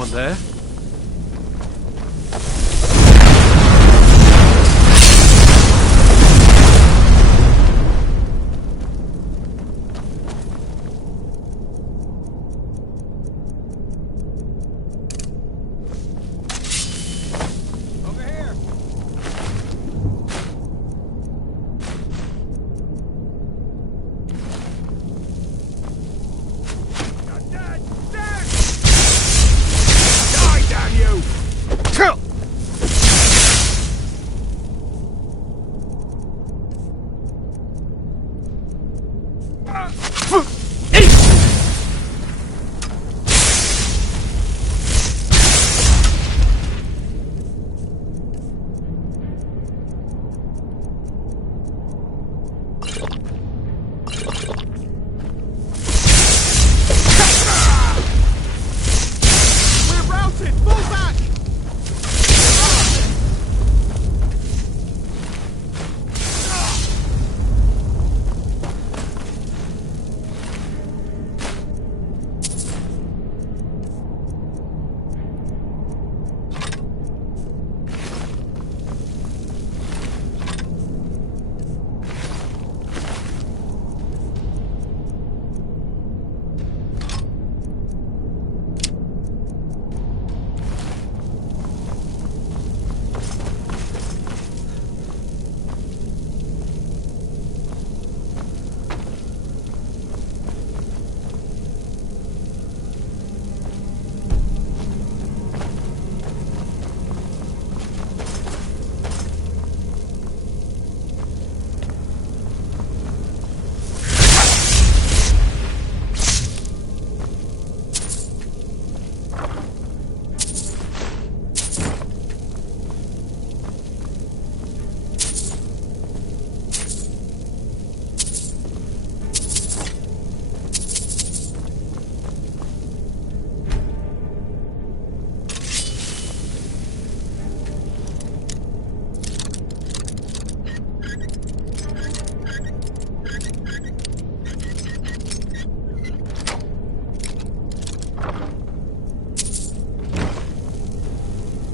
someone there.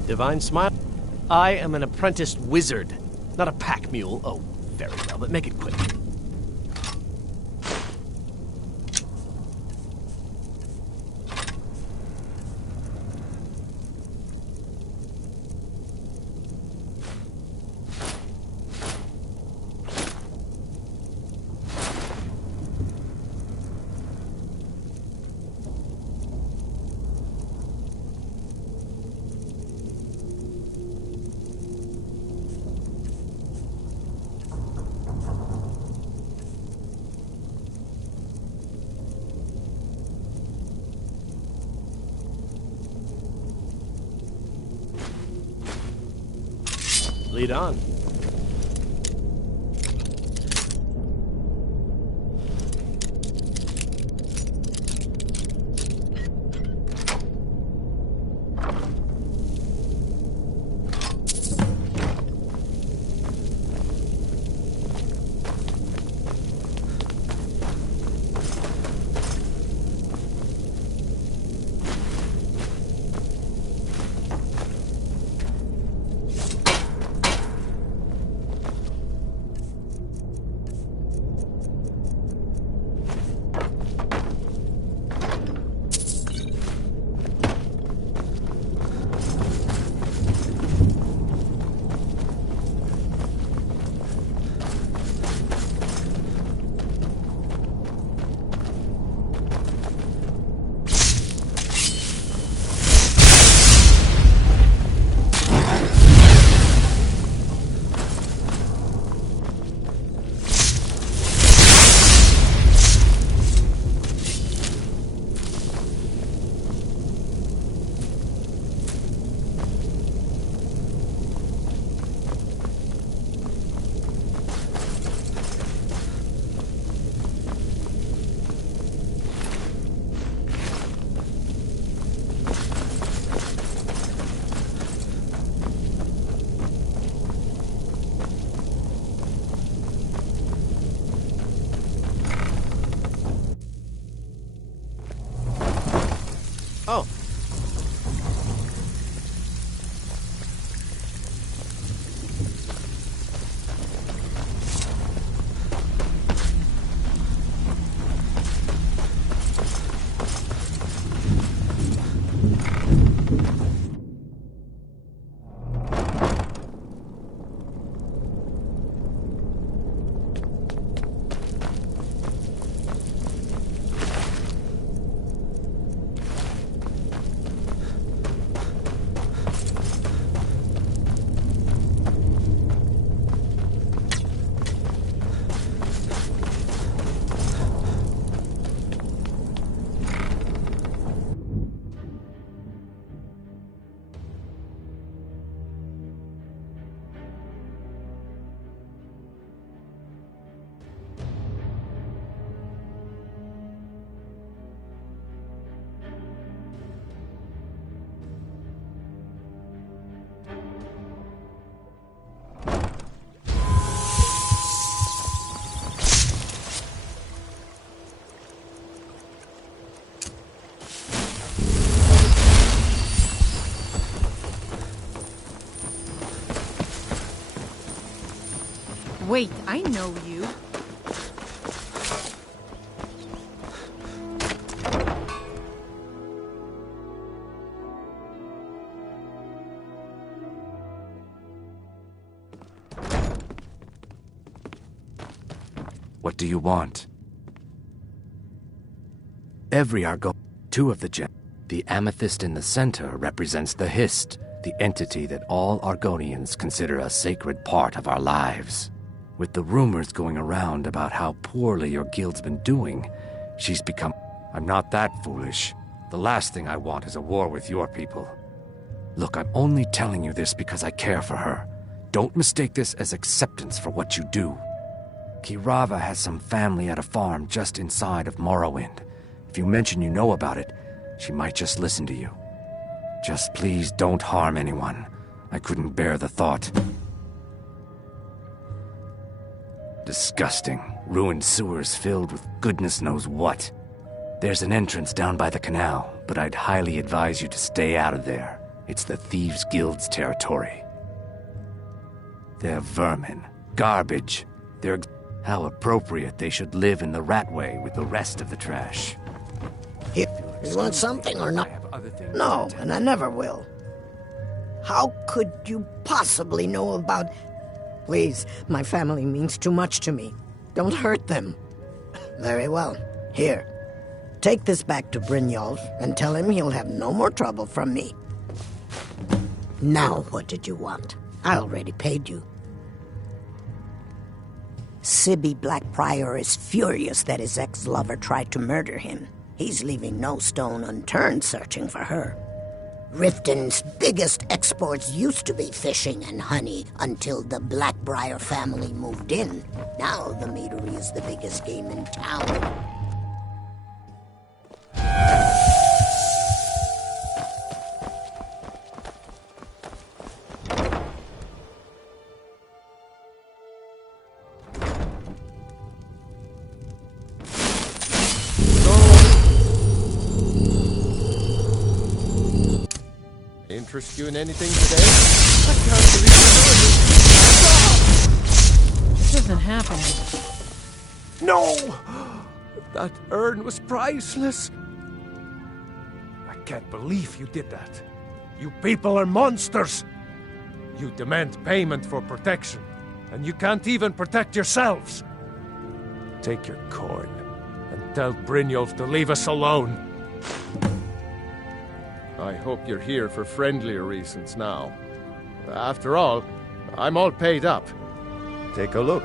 Divine smile? I am an apprenticed wizard, not a pack mule. Oh, very well, but make it quick. Lead on. Wait, I know you. What do you want? Every Argo... Two of the gems. The amethyst in the center represents the Hist, the entity that all Argonians consider a sacred part of our lives. With the rumors going around about how poorly your guild's been doing, she's become... I'm not that foolish. The last thing I want is a war with your people. Look, I'm only telling you this because I care for her. Don't mistake this as acceptance for what you do. Kirava has some family at a farm just inside of Morrowind. If you mention you know about it, she might just listen to you. Just please don't harm anyone. I couldn't bear the thought. Disgusting. Ruined sewers filled with goodness knows what. There's an entrance down by the canal, but I'd highly advise you to stay out of there. It's the Thieves' Guild's territory. They're vermin. Garbage. They're... How appropriate they should live in the Ratway with the rest of the trash. Here, you want something or not? No, and I never will. How could you possibly know about... Please, my family means too much to me. Don't hurt them. Very well. Here, take this back to Brynjolf and tell him he'll have no more trouble from me. Now, what did you want? I already paid you. Sibby Blackprior is furious that his ex-lover tried to murder him. He's leaving no stone unturned searching for her. Riften's biggest exports used to be fishing and honey until the Blackbriar family moved in. Now the meadery is the biggest game in town. Interest you in anything today? I can't believe you're doing this. This isn't happening. No! That urn was priceless. I can't believe you did that. You people are monsters. You demand payment for protection, and you can't even protect yourselves. Take your coin and tell Brynjolf to leave us alone. I hope you're here for friendlier reasons now. After all, I'm all paid up. Take a look.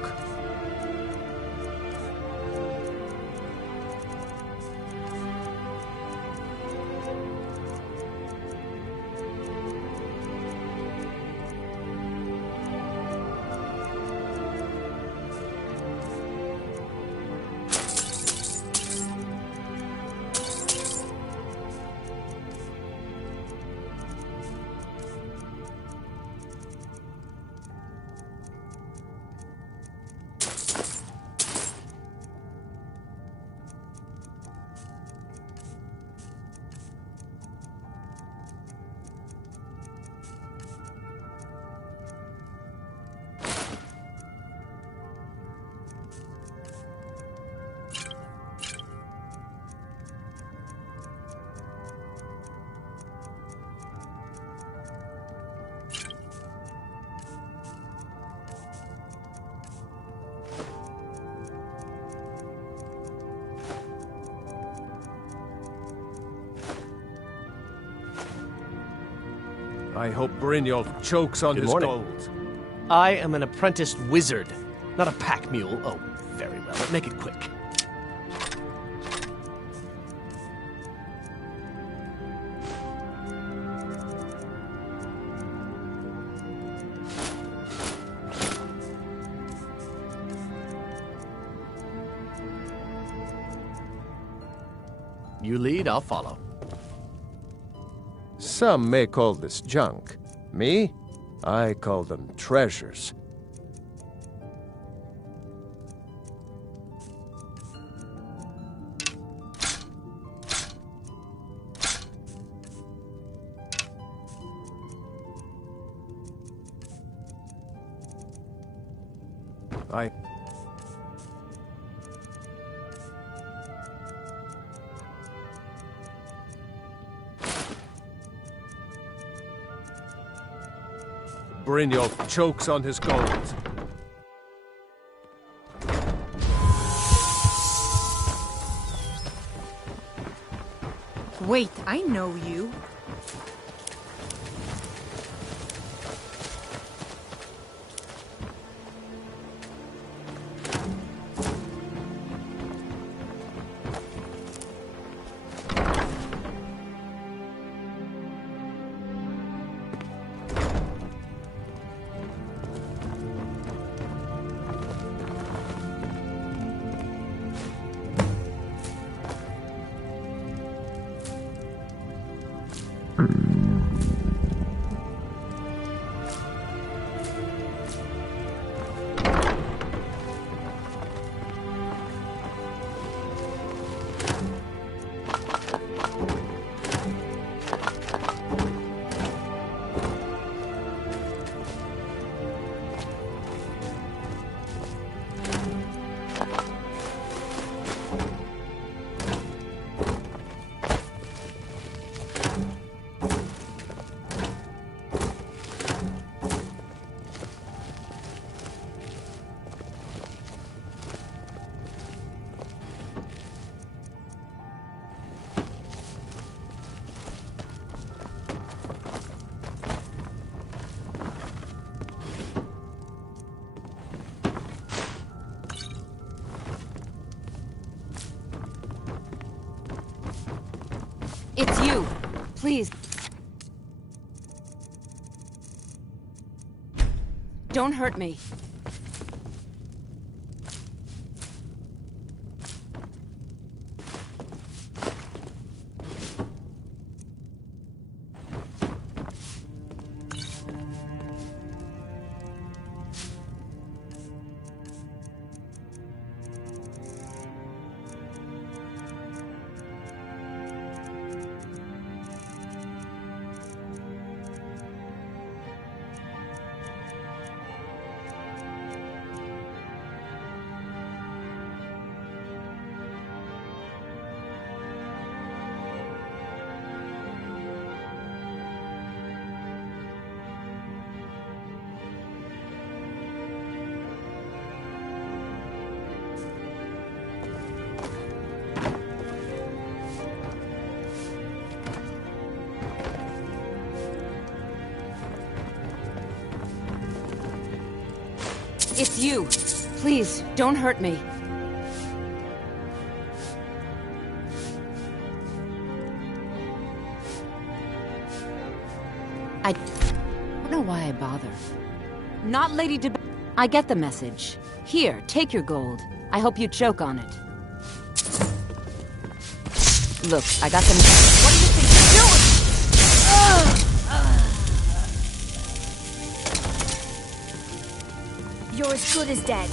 I hope Brynjolf chokes on his gold. I am an apprenticed wizard, not a pack mule. Oh, very well, but make it quick. You lead, I'll follow. Some may call this junk. Me? I call them treasures. I... Brynjolf chokes on his gold. Wait, I know you. It's you. Please. Don't hurt me. It's you. Please, don't hurt me. I don't know why I bother. Not Lady De... I get the message. Here, take your gold. I hope you choke on it. Look, I got them... What do you think you're doing? You're as good as dead.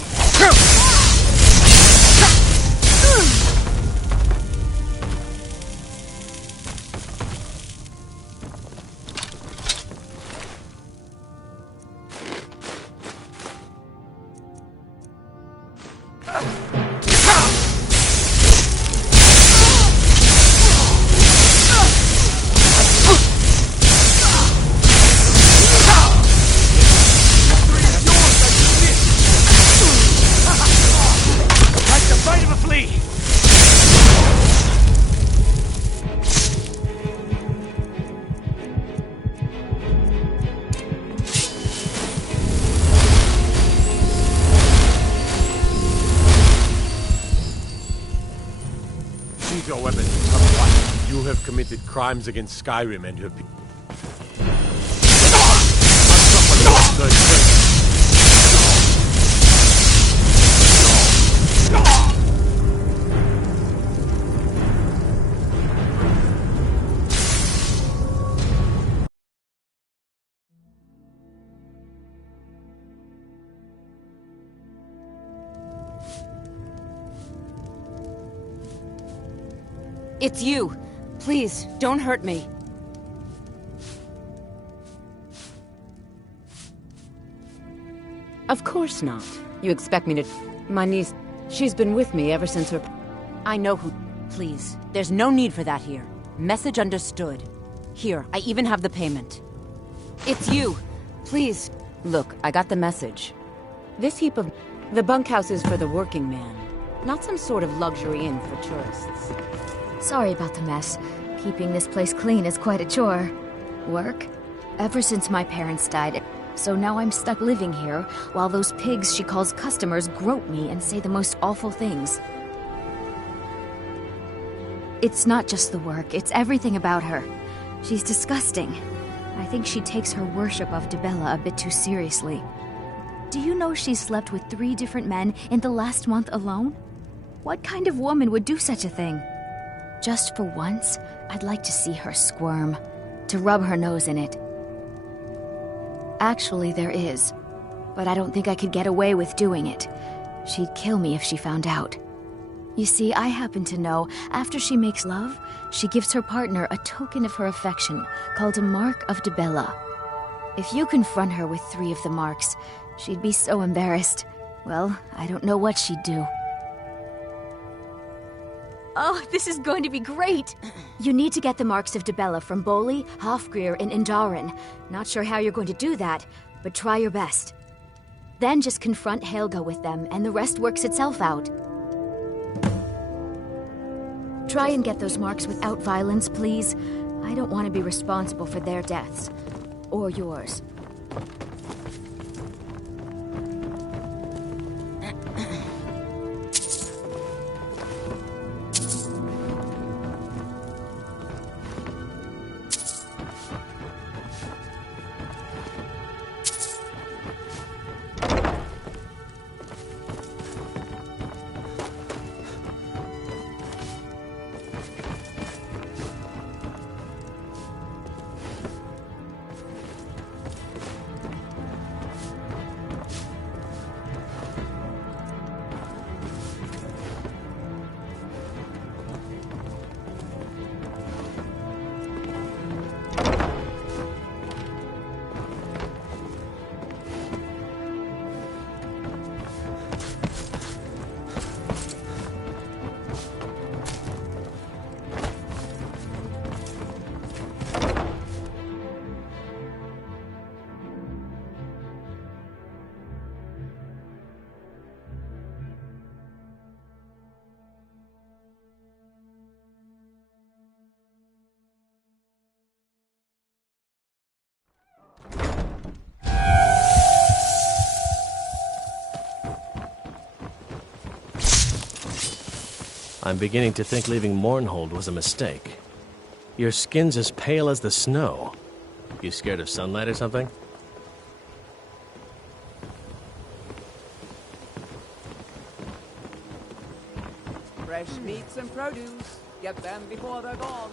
Your weapon. Otherwise, you have committed crimes against Skyrim and her people. It's you. Please, don't hurt me. Of course not. You expect me to... My niece, she's been with me ever since her... I know who... Please, there's no need for that here. Message understood. Here, I even have the payment. It's you! Please. Look, I got the message. This heap of... The bunkhouse is for the working man. Not some sort of luxury inn for tourists. Sorry about the mess. Keeping this place clean is quite a chore. Work? Ever since my parents died, so now I'm stuck living here, while those pigs she calls customers grope me and say the most awful things. It's not just the work, it's everything about her. She's disgusting. I think she takes her worship of Dibella a bit too seriously. Do you know she's slept with 3 different men in the last month alone? What kind of woman would do such a thing? Just for once, I'd like to see her squirm, to rub her nose in it. Actually, there is, but I don't think I could get away with doing it. She'd kill me if she found out. You see, I happen to know, after she makes love, she gives her partner a token of her affection, called a Mark of Dibella. If you confront her with 3 of the marks, she'd be so embarrassed. Well, I don't know what she'd do. Oh, this is going to be great! You need to get the marks of Dibella from Boli, Hofgrir, and Indaren. Not sure how you're going to do that, but try your best. Then just confront Helga with them, and the rest works itself out. Try and get those marks without violence, please. I don't want to be responsible for their deaths. Or yours. I'm beginning to think leaving Mournhold was a mistake. Your skin's as pale as the snow. You scared of sunlight or something? Fresh meats and produce. Get them before they're gone.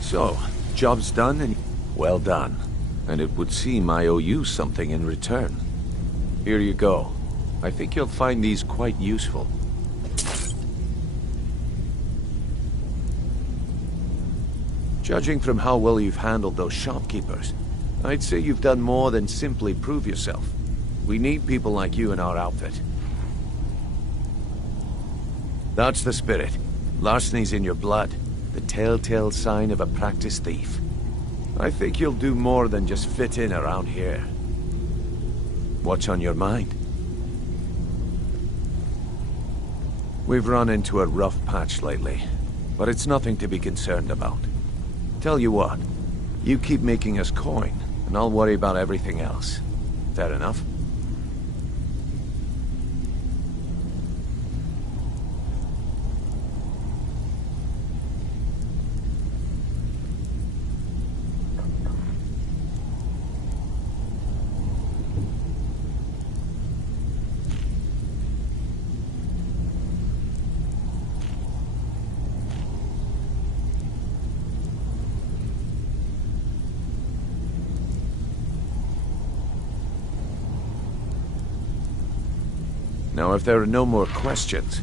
So, job's done and well done. And it would seem I owe you something in return. Here you go. I think you'll find these quite useful. Judging from how well you've handled those shopkeepers, I'd say you've done more than simply prove yourself. We need people like you in our outfit. That's the spirit. Larceny's in your blood. The telltale sign of a practiced thief. I think you'll do more than just fit in around here. What's on your mind? We've run into a rough patch lately, but it's nothing to be concerned about. Tell you what, you keep making us coin, and I'll worry about everything else. Fair enough? Now, if there are no more questions,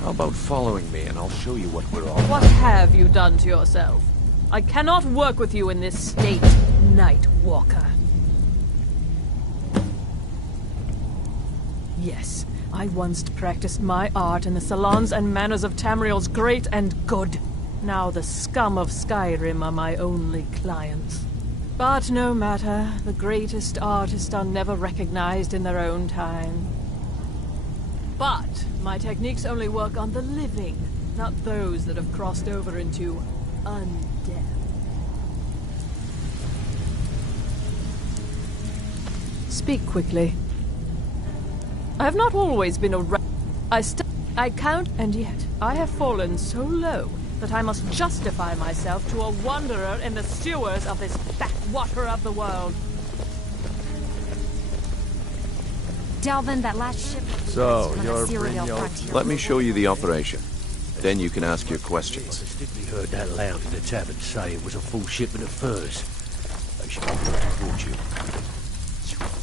how about following me and I'll show you what we're all about? What have you done to yourself? I cannot work with you in this state, Night Walker. Yes, I once practiced my art in the salons and manners of Tamriel's great and good. Now the scum of Skyrim are my only clients. But no matter, the greatest artists are never recognized in their own time. But my techniques only work on the living, not those that have crossed over into undead. Speak quickly. I have not always been a I count, and yet I have fallen so low that I must justify myself to a wanderer in the sewers of this backwater of the world. Delvin, that last ship... So, you're Brynjolf. Let me show you the operation. Then you can ask your questions. I distinctly heard that loud in the tavern say it was a full shipment of furs. They should be worth a fortune.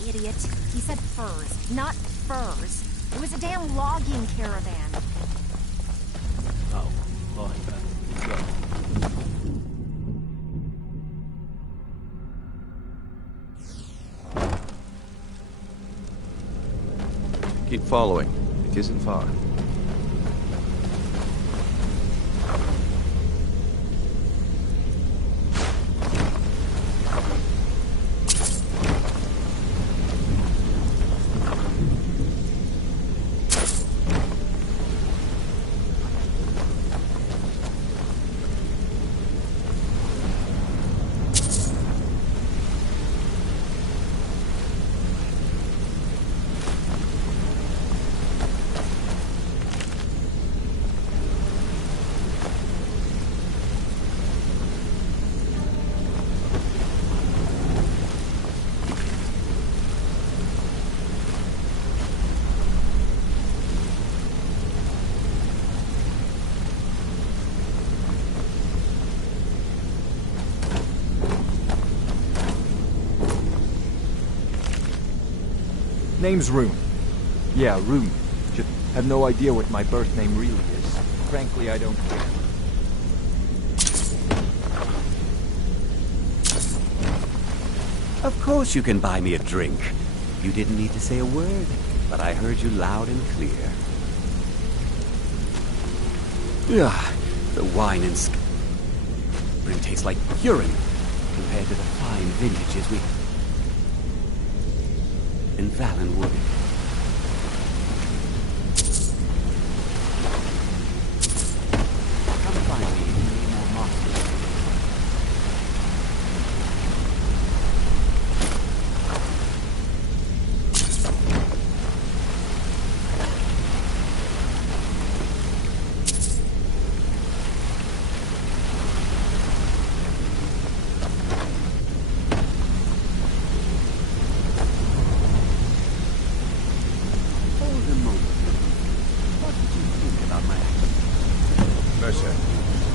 You idiot. He said furs, not furs. It was a damn logging caravan. Oh, right. Keep following. It isn't far. Name's Rune. Yeah, Rune. Just have no idea what my birth name really is. Frankly, I don't care. Of course you can buy me a drink. You didn't need to say a word, but I heard you loud and clear. Ugh, the wine in Skyrim tastes like urine compared to the fine vintages we... in Valenwood. Come find me if you need more monsters.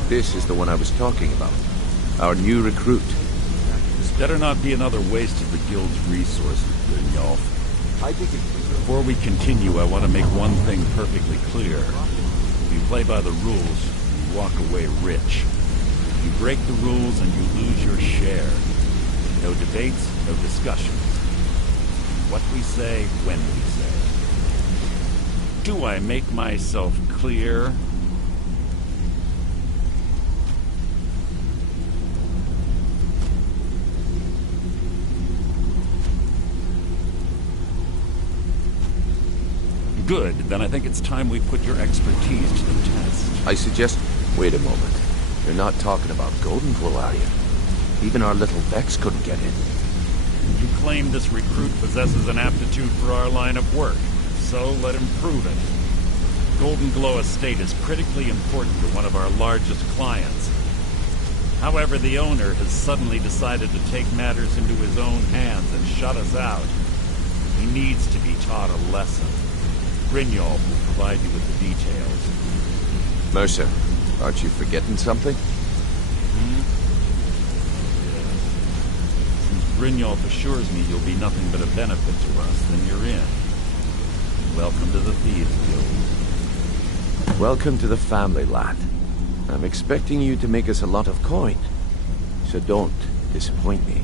This is the one I was talking about. Our new recruit. This better not be another waste of the guild's resources, Brynjolf. Before we continue, I want to make one thing perfectly clear. If you play by the rules, you walk away rich. You break the rules and you lose your share. No debates, no discussions. What we say, when we say. Do I make myself clear? Good, then I think it's time we put your expertise to the test. I suggest... Wait a moment. You're not talking about Golden Glow, are you? Even our little Vex couldn't get in. You claim this recruit possesses an aptitude for our line of work, so let him prove it. Golden Glow Estate is critically important to one of our largest clients. However, the owner has suddenly decided to take matters into his own hands and shut us out. He needs to be taught a lesson. Brynjolf will provide you with the details. Mercer, aren't you forgetting something? Brynjolf assures me you'll be nothing but a benefit to us, then you're in. Welcome to the Thieves Guild. Welcome to the family, lad. I'm expecting you to make us a lot of coin, so don't disappoint me.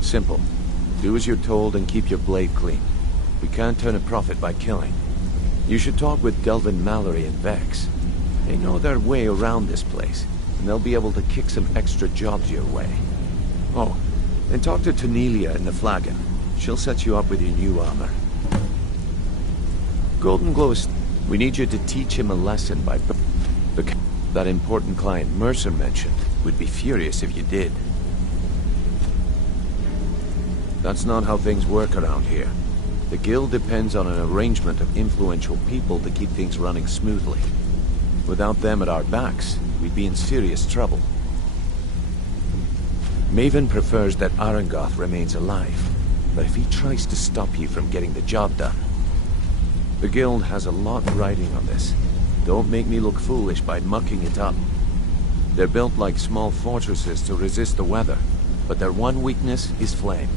Simple. Do as you're told and keep your blade clean. We can't turn a profit by killing. You should talk with Delvin Mallory and Vex. They know their way around this place, and they'll be able to kick some extra jobs your way. Oh, and talk to Cornelia in the Flagon. She'll set you up with your new armor. Golden Glow, we need you to teach him a lesson by... That important client Mercer mentioned would be furious if you did. That's not how things work around here. The guild depends on an arrangement of influential people to keep things running smoothly. Without them at our backs, we'd be in serious trouble. Maven prefers that Arangoth remains alive, but if he tries to stop you from getting the job done... The guild has a lot riding on this. Don't make me look foolish by mucking it up. They're built like small fortresses to resist the weather, but their one weakness is flame.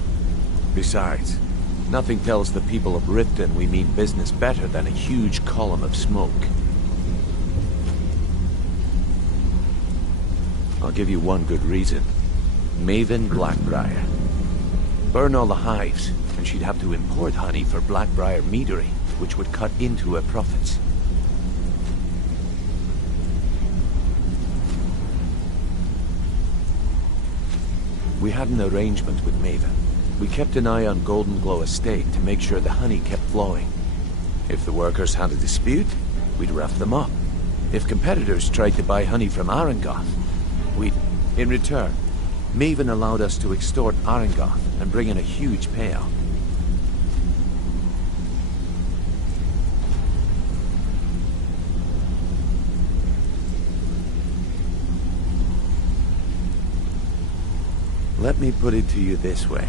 Besides, nothing tells the people of Riften we mean business better than a huge column of smoke. I'll give you one good reason. Maven Blackbriar. Burn all the hives, and she'd have to import honey for Blackbriar meadery, which would cut into her profits. We had an arrangement with Maven. We kept an eye on Golden Glow Estate to make sure the honey kept flowing. If the workers had a dispute, we'd rough them up. If competitors tried to buy honey from Arangoth, we'd... In return, Maven allowed us to extort Arangoth and bring in a huge payout. Let me put it to you this way.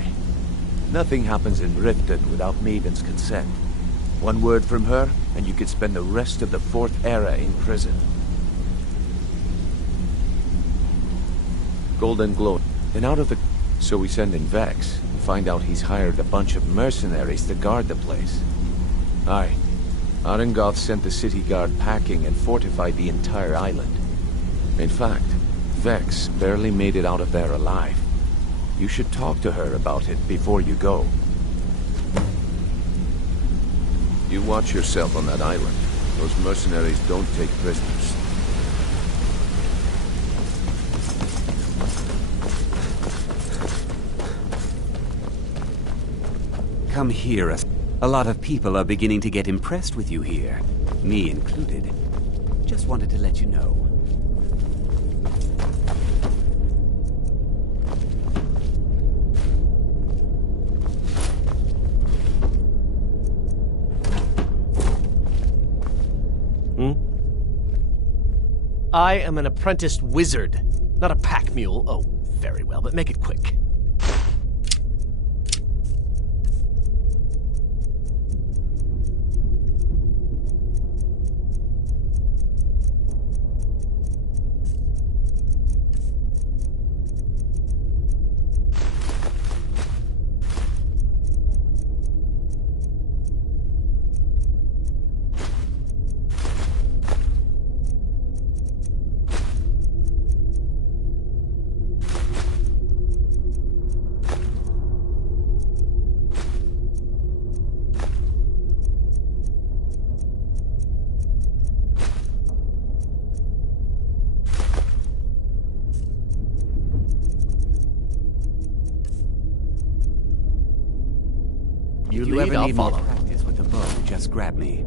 Nothing happens in Riften without Maven's consent. One word from her, and you could spend the rest of the Fourth Era in prison. Golden Glow. And out of the... So we send in Vex, and find out he's hired a bunch of mercenaries to guard the place. Aye. Arangoth sent the city guard packing and fortified the entire island. In fact, Vex barely made it out of there alive. You should talk to her about it before you go. You watch yourself on that island. Those mercenaries don't take prisoners. Come here. A lot of people are beginning to get impressed with you here. Me included. Just wanted to let you know. I am an apprenticed wizard, not a pack mule. Oh, very well, but make it quick. You if you lead, ever I'll need follow. more practice with the bow, just grab me.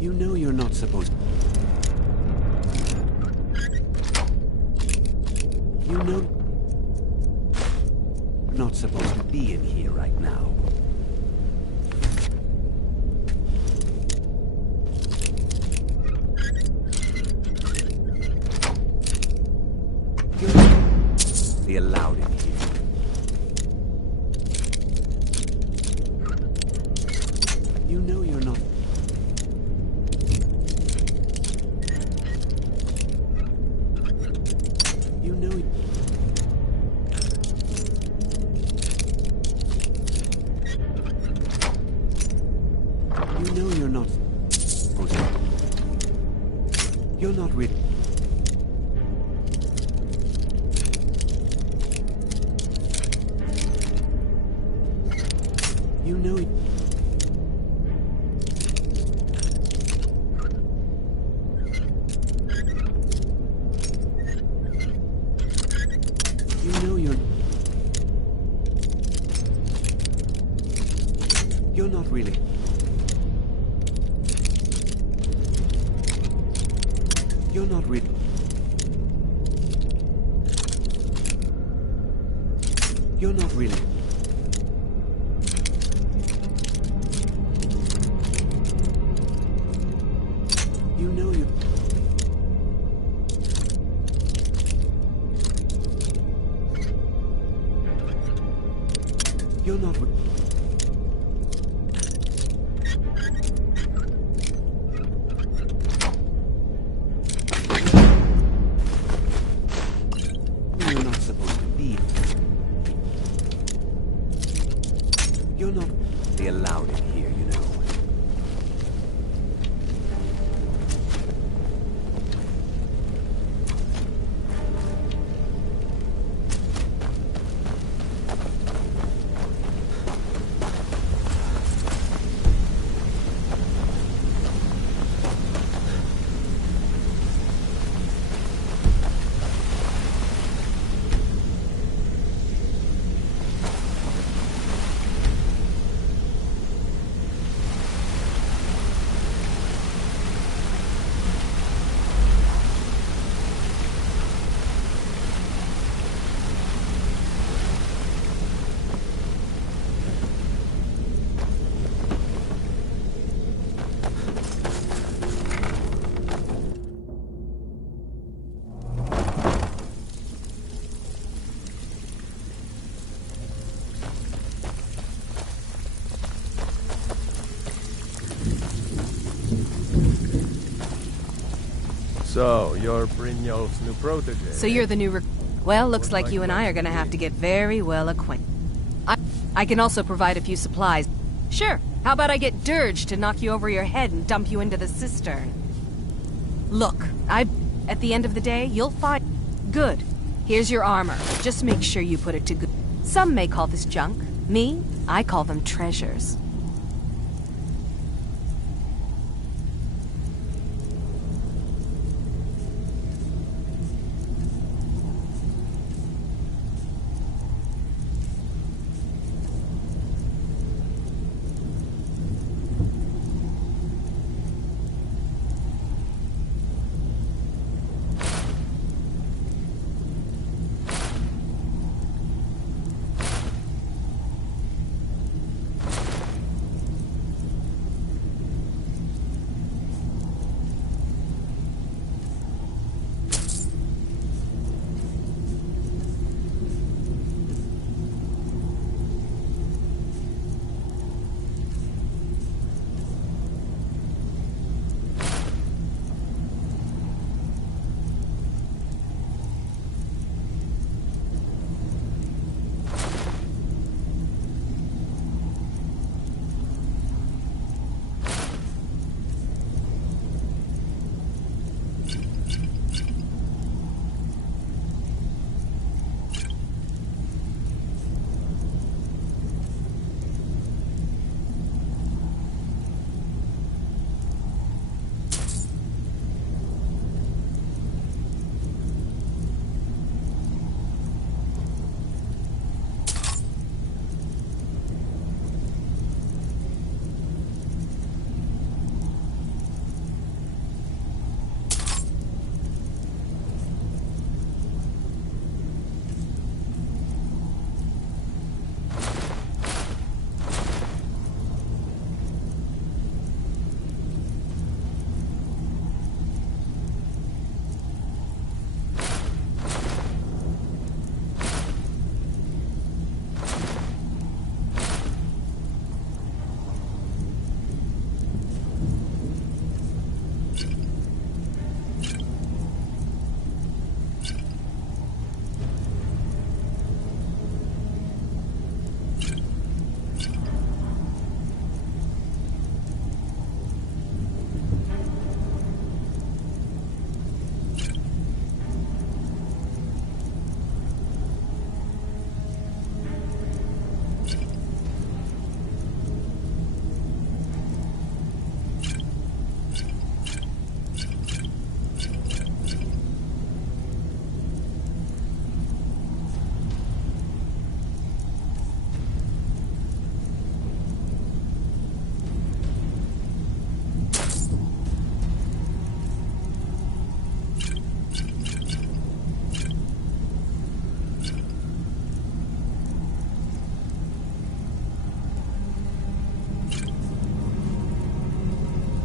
You know you're not supposed to. You know you're not supposed to be in here right now. You're not be allowed in here. You know you're not. You know. You know you're not supposed to. You're not really. You know. You know you're not really. You're not really. You're not really. You know you. You're not. You're not supposed to be. You're not be allowed in here, you know. So, you're Brynjolf's new protege. So you're the new Well, looks like you and I are gonna have to get very well acquainted. I can also provide a few supplies. Sure, how about I get Dirge to knock you over your head and dump you into the cistern? Look, at the end of the day, you'll find... Good. Here's your armor. Just make sure you put it to good... Some may call this junk. Me, I call them treasures.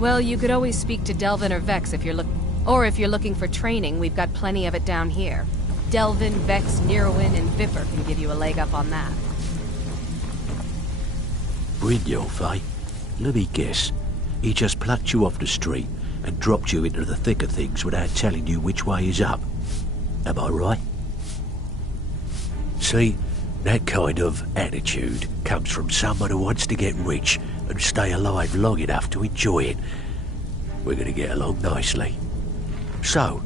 Well, you could always speak to Delvin or Vex if you're looking for training, we've got plenty of it down here. Delvin, Vex, Nirwin, and Vipper can give you a leg up on that. Brynjolf, eh? Let me guess. He just plucked you off the street and dropped you into the thick of things without telling you which way is up. Am I right? See, that kind of attitude comes from someone who wants to get rich and stay alive long enough to enjoy it. We're going to get along nicely. So,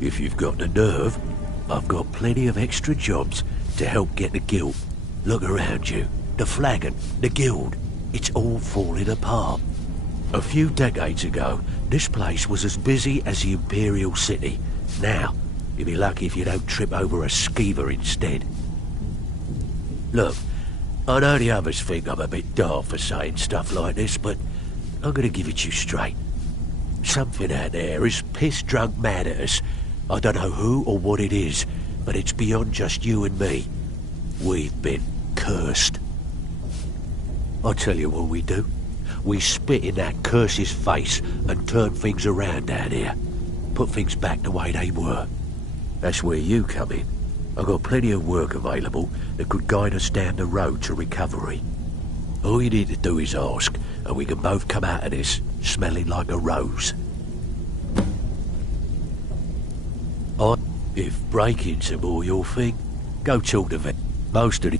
if you've got the nerve, I've got plenty of extra jobs to help get the guild. Look around you. The flagon, the guild, it's all falling apart. A few decades ago, this place was as busy as the Imperial City. Now, you'll be lucky if you don't trip over a skeever instead. Look, I know the others think I'm a bit daft for saying stuff like this, but I'm gonna give it to you straight. Something out there is piss-drunk mad at us. I don't know who or what it is, but it's beyond just you and me. We've been cursed. I'll tell you what we do. We spit in that curse's face and turn things around down here. Put things back the way they were. That's where you come in. I've got plenty of work available that could guide us down the road to recovery. All you need to do is ask, and we can both come out of this smelling like a rose. If break-ins are more your thing, go talk to Vet. Most of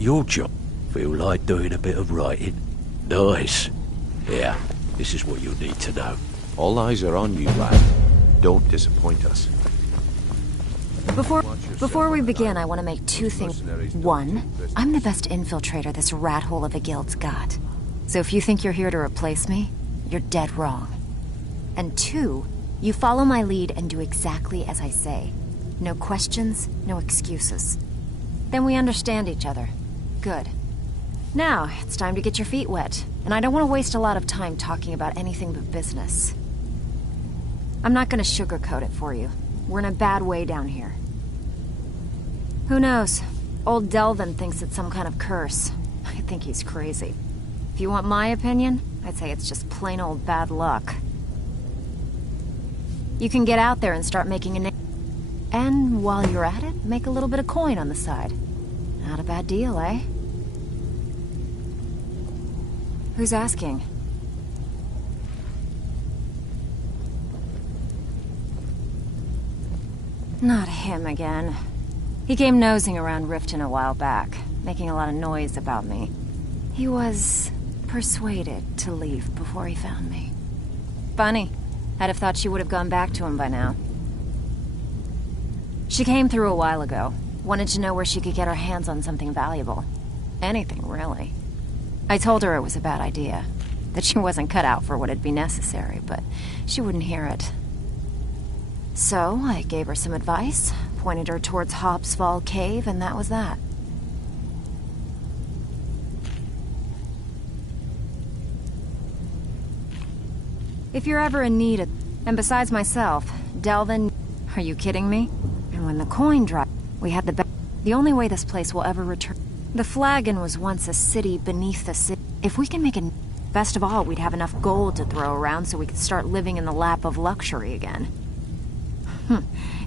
your job feel like doing a bit of writing. Nice. Yeah, this is what you'll need to know. All eyes are on you, lad. Don't disappoint us. Before we begin, I want to make two things. One, I'm the best infiltrator this rat hole of a guild's got. So if you think you're here to replace me, you're dead wrong. And two, you follow my lead and do exactly as I say. No questions, no excuses. Then we understand each other. Good. Now, it's time to get your feet wet, and I don't want to waste a lot of time talking about anything but business. I'm not going to sugarcoat it for you. We're in a bad way down here. Who knows? Old Delvin thinks it's some kind of curse. I think he's crazy. If you want my opinion, I'd say it's just plain old bad luck. You can get out there and start making a name. And while you're at it, make a little bit of coin on the side. Not a bad deal, eh? Who's asking? Not him again. He came nosing around Riften a while back, making a lot of noise about me. He was persuaded to leave before he found me. Funny. I'd have thought she would have gone back to him by now. She came through a while ago. Wanted to know where she could get her hands on something valuable. Anything, really. I told her it was a bad idea. That she wasn't cut out for what'd be necessary, but she wouldn't hear it. So, I gave her some advice, pointed her towards Hobbsfall Cave, and that was that. If you're ever in need of... And besides myself, Delvin... Are you kidding me? And when the coin dropped, we had the only way this place will ever return... The Flagon was once a city beneath the city. If we can make it... Best of all, we'd have enough gold to throw around so we could start living in the lap of luxury again.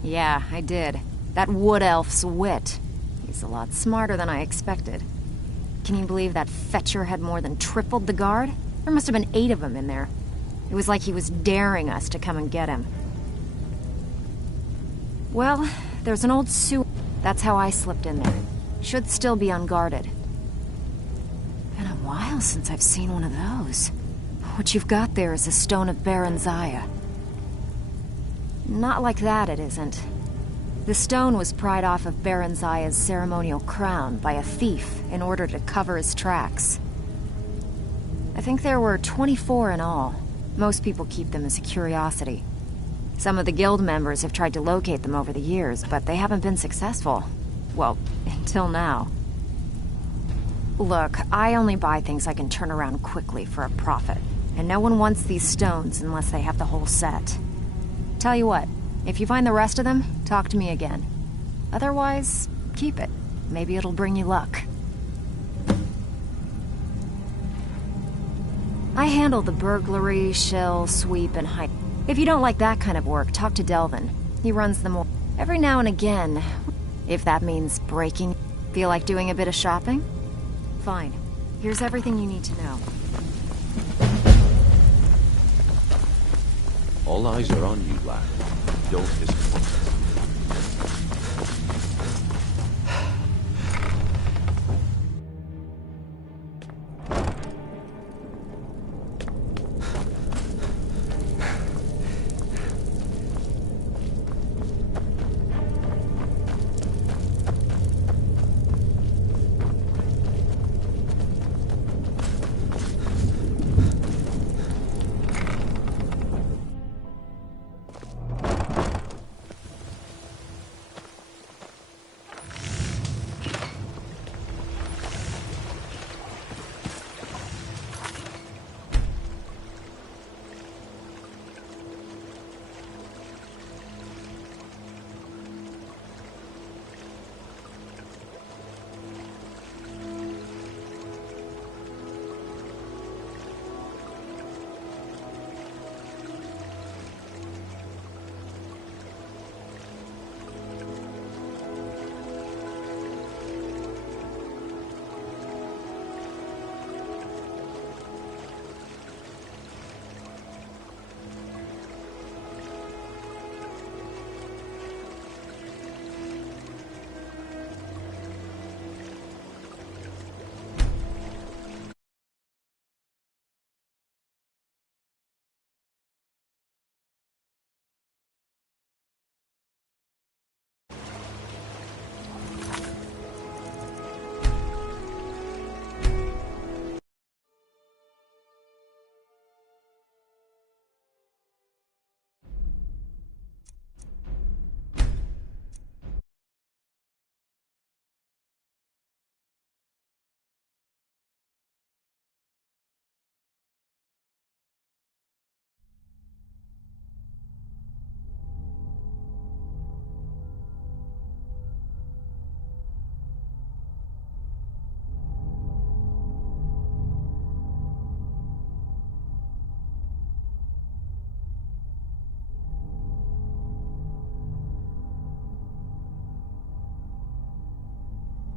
Yeah, I did. That wood elf's wit. He's a lot smarter than I expected. Can you believe that fetcher had more than tripled the guard? There must have been 8 of them in there. It was like he was daring us to come and get him. Well, there's an old sewer. That's how I slipped in there. Should still be unguarded. Been a while since I've seen one of those. What you've got there is a stone of Baron Zaya. Not like that, it isn't. The stone was pried off of Baron Zaya's ceremonial crown by a thief in order to cover his tracks. I think there were 24 in all. Most people keep them as a curiosity. Some of the guild members have tried to locate them over the years, but they haven't been successful. Well, until now. Look, I only buy things I can turn around quickly for a profit. And no one wants these stones unless they have the whole set. Tell you what, if you find the rest of them, talk to me again. Otherwise, keep it. Maybe it'll bring you luck. I handle the burglary, shell, sweep, and hide. If you don't like that kind of work, talk to Delvin. He runs them all. Every now and again, if that means breaking. Feel like doing a bit of shopping? Fine. Here's everything you need to know. All eyes are on you, lad. Don't disappoint.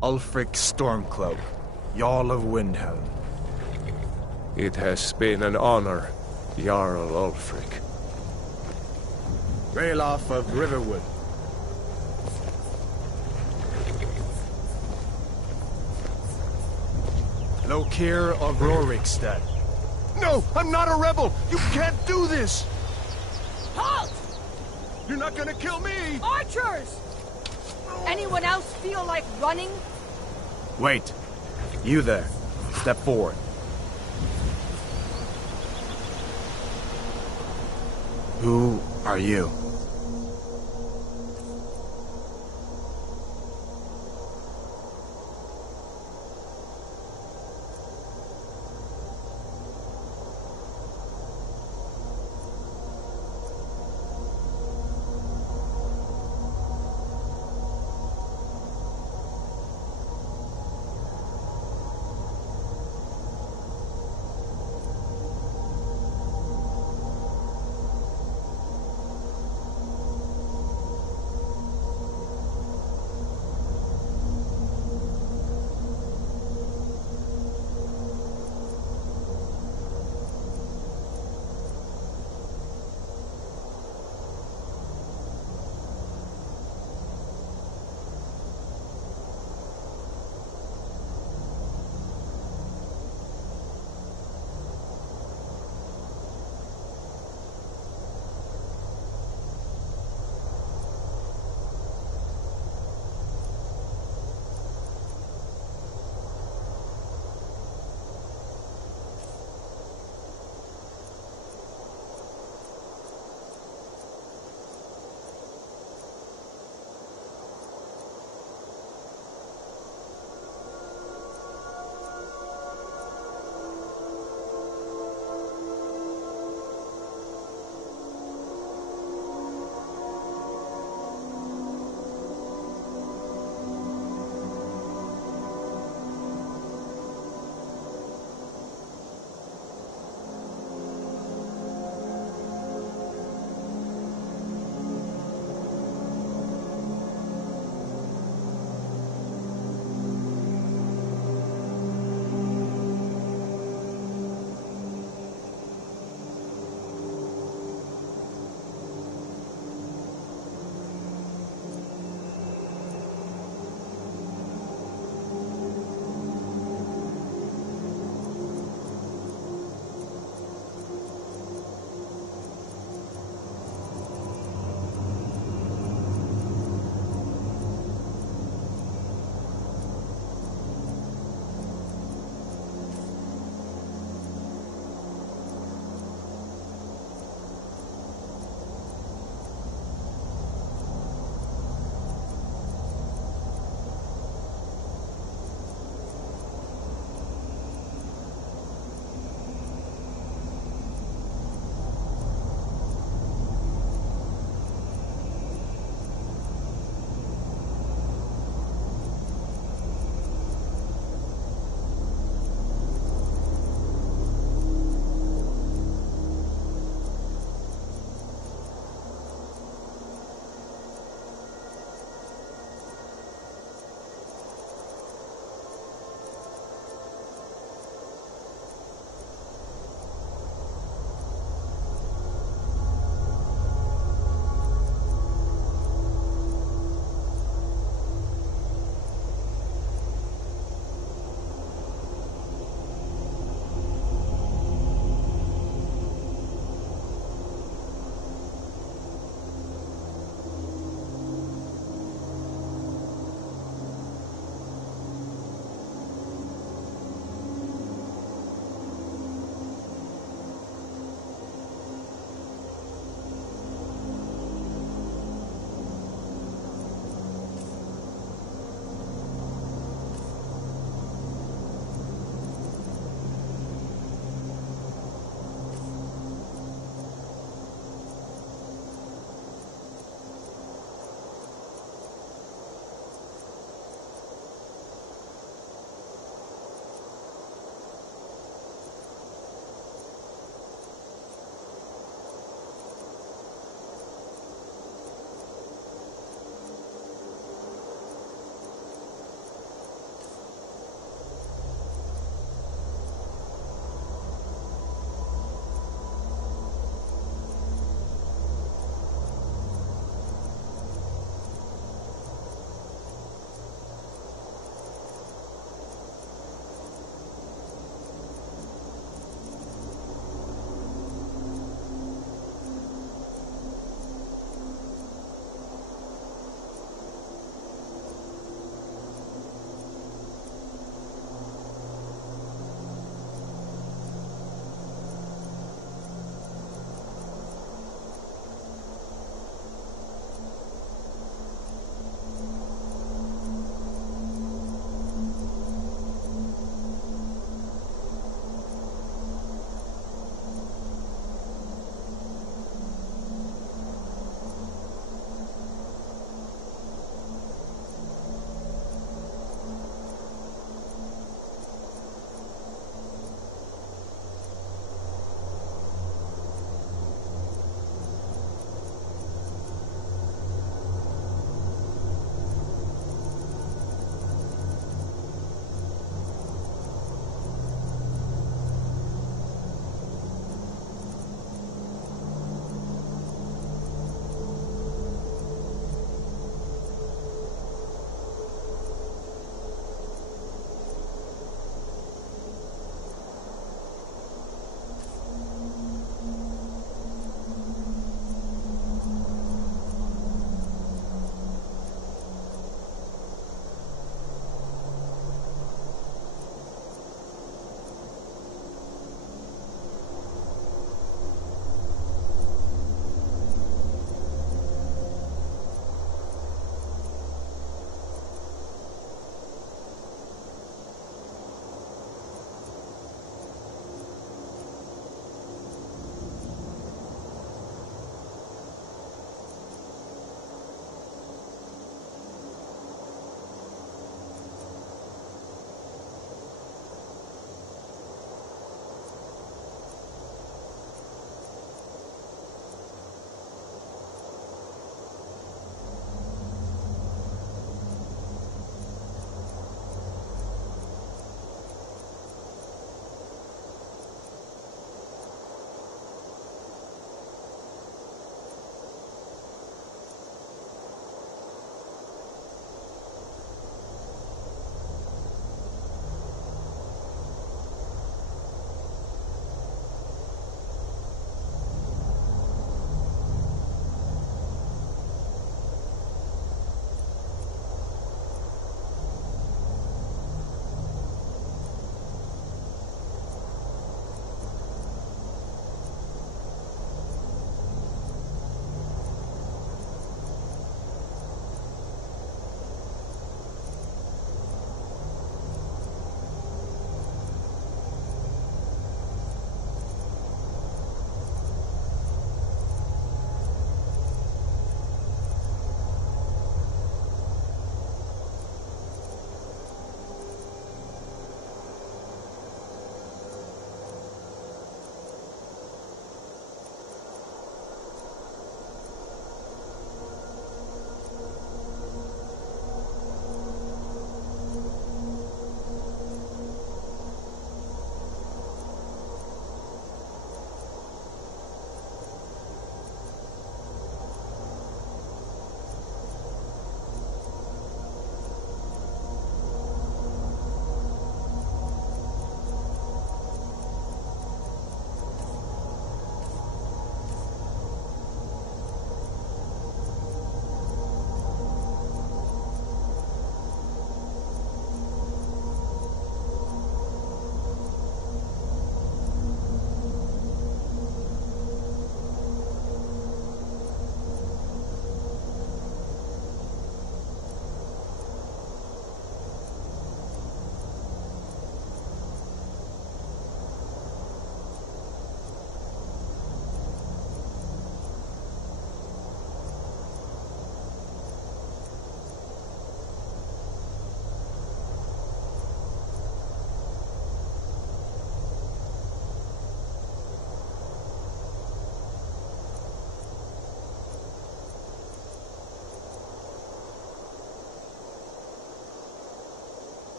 Ulfric Stormcloak, Jarl of Windhelm. It has been an honor, Jarl Ulfric. Ralof of Riverwood. Lokir of Rorikstead. No, I'm not a rebel! You can't do this! Halt! You're not gonna kill me! Archers! Anyone else feel like running? Wait. You there. Step forward. Who are you?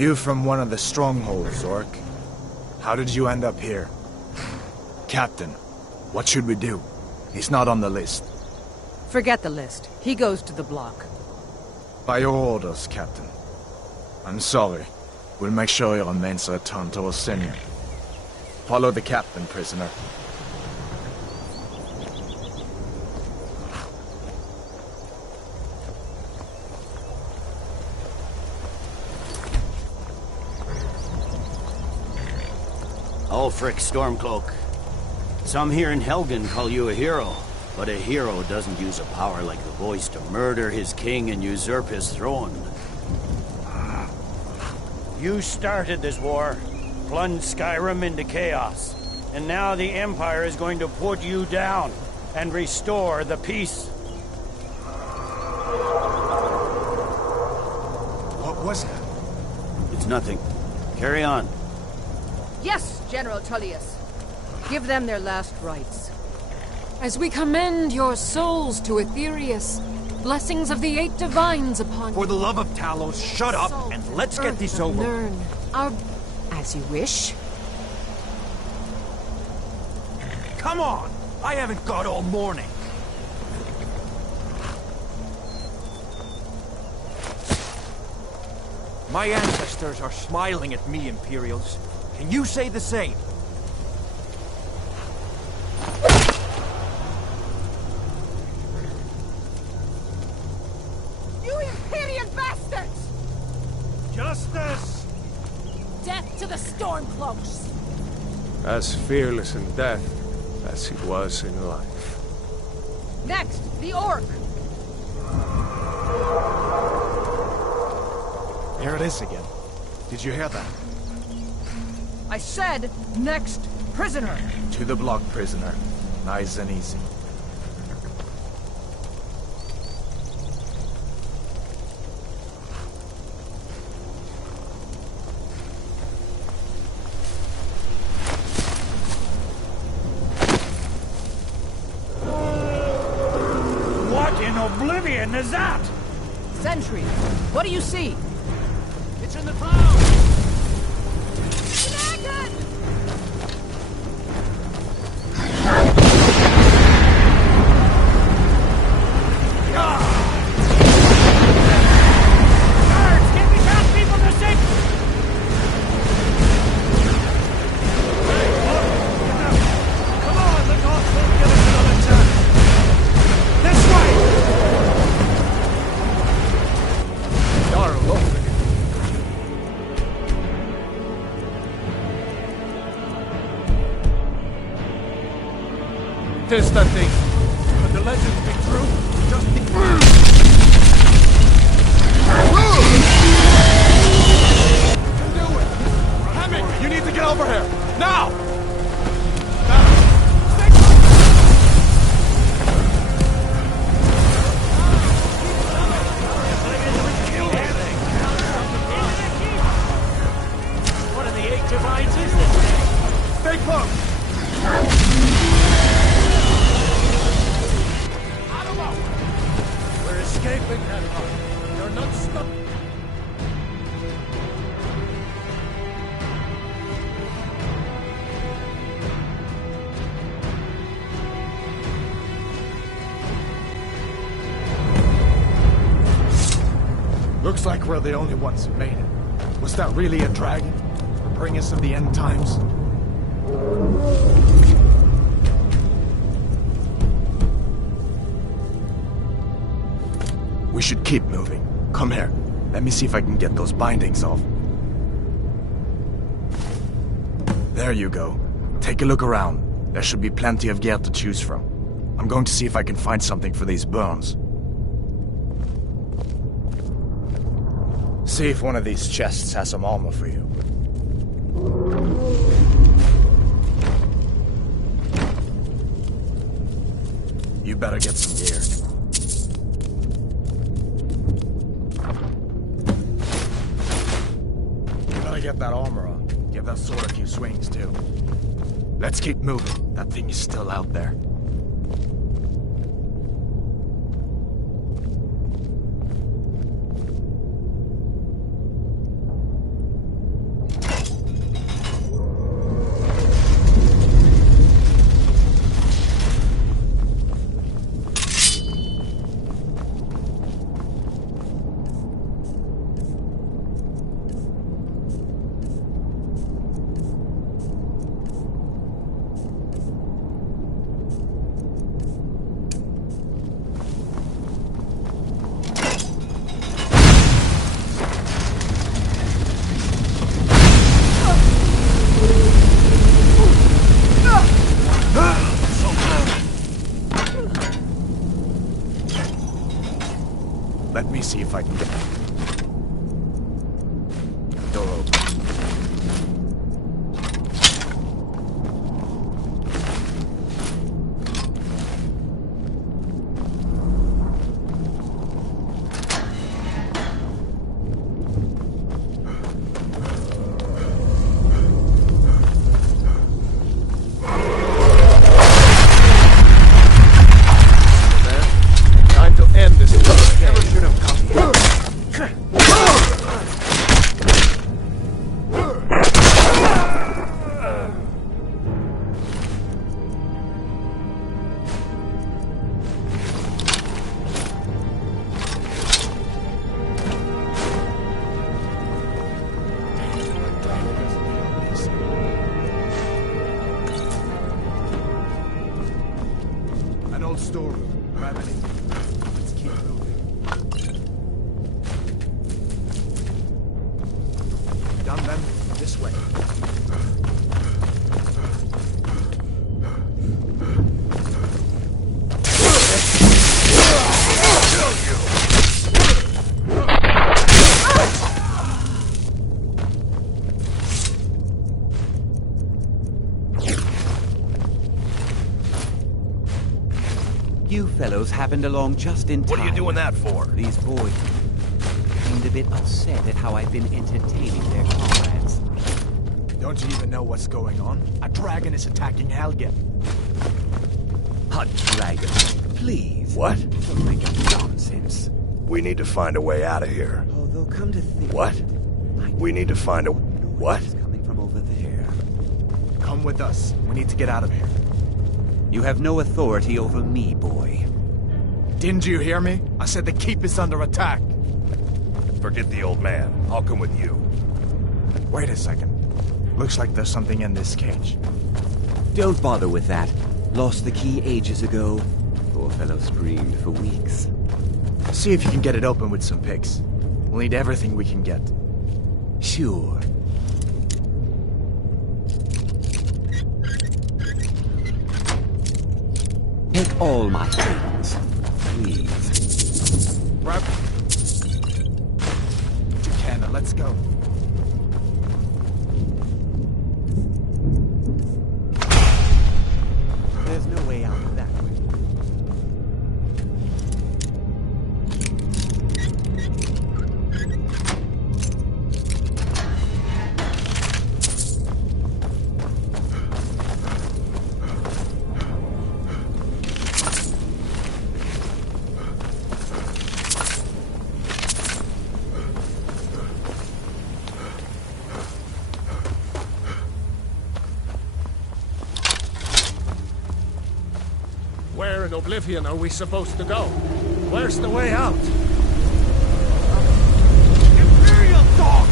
You from one of the strongholds, Orc. How did you end up here? Captain, what should we do? He's not on the list. Forget the list. He goes to the block. By your orders, Captain. I'm sorry. We'll make sure your remains are returned to Orsinian. Follow the captain, prisoner. Ulfric Stormcloak. Some here in Helgen call you a hero, but a hero doesn't use a power like the voice to murder his king and usurp his throne. You started this war, plunged Skyrim into chaos, and now the Empire is going to put you down and restore the peace. What was that? It's nothing. Carry on. Yes, General Tullius. Give them their last rites. As we commend your souls to Aetherius, blessings of the Eight Divines upon you. For the love of Talos, shut up and let's get this over. Learn our... As you wish. Come on! I haven't got all morning. My ancestors are smiling at me, Imperials. Can you say the same? You Imperial bastards! Justice! Death to the Stormcloaks! As fearless in death as he was in life. Next, the Orc! There it is again. Did you hear that? I said, next prisoner! To the block, prisoner. Nice and easy. What in oblivion is that? Sentry, what do you see? It's in the clouds! Tis that thing. Could the legends be true? Just do it! Hemming, you need to get over here! Now! What in the Eight Divines is this? Stay close! We're escaping, Henry. You're not stuck. Looks like we're the only ones who made it. Was that really a dragon? The bringers of the end times? We should keep moving. Come here. Let me see if I can get those bindings off. There you go. Take a look around. There should be plenty of gear to choose from. I'm going to see if I can find something for these burns. See if one of these chests has some armor for you. You better get some gear. You better get that armor on. Give that sword a few swings, too. Let's keep moving. That thing is still out there. Let me see if I can get... Door open. Time to end this. Never should have come. An old storeroom. Grab anything. Let's keep moving. Done then? This way. You fellows happened along just in time. What are you doing that for? These boys seemed a bit upset at how I've been entertaining their comrades. Don't you even know what's going on? A dragon is attacking Helgen. A dragon. Please. What? Don't make up nonsense. We need to find a way out of here. Although come to think... What? We need to find a... What? It's coming from over there. Come with us. We need to get out of here. You have no authority over me, boy. Didn't you hear me? I said the keep is under attack. Forget the old man. I'll come with you. Wait a second. Looks like there's something in this cage. Don't bother with that. Lost the key ages ago. Poor fellow screamed for weeks. See if you can get it open with some picks. We'll need everything we can get. Sure. Take all my things, please. Grab what you can and let's go. There's no way out of that way. Where in Oblivion are we supposed to go? Where's the way out? Imperial dog!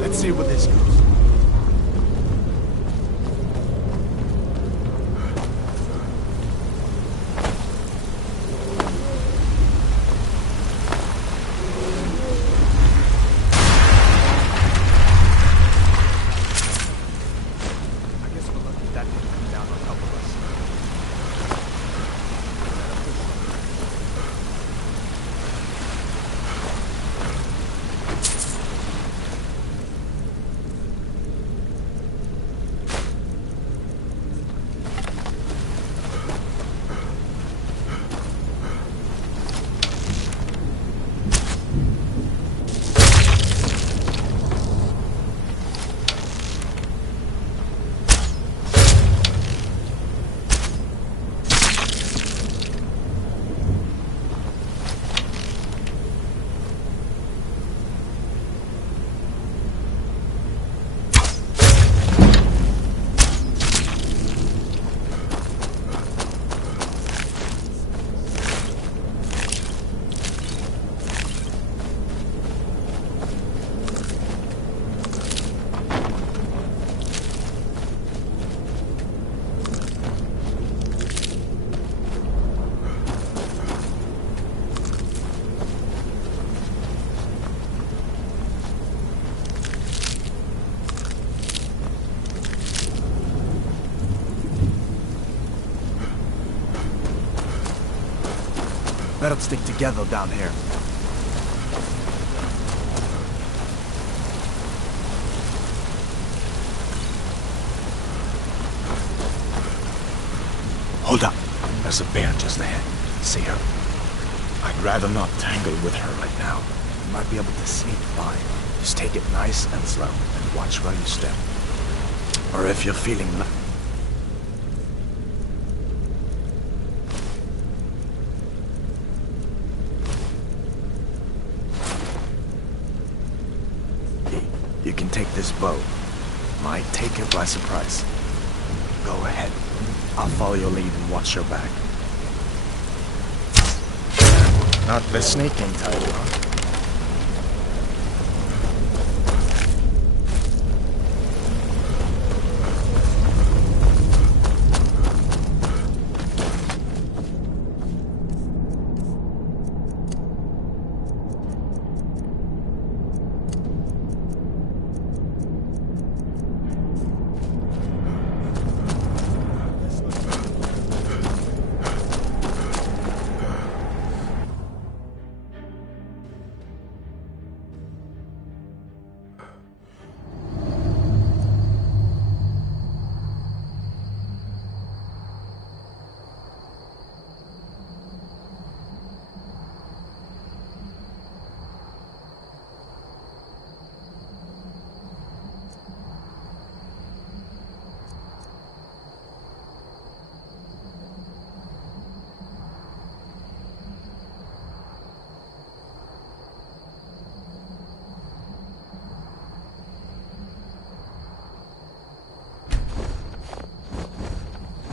Let's see where this goes. I guess we're lucky that didn't come down on top of us. better stick together down here. Hold up. There's a bear just ahead. See her? I'd rather not tangle with her right now. You might be able to sneak by. Just take it nice and slow, and watch where you step. Or if you're feeling you can take this bow. Might take her by surprise. Go ahead. I'll follow your lead and watch your back. Not the sneaking type, huh?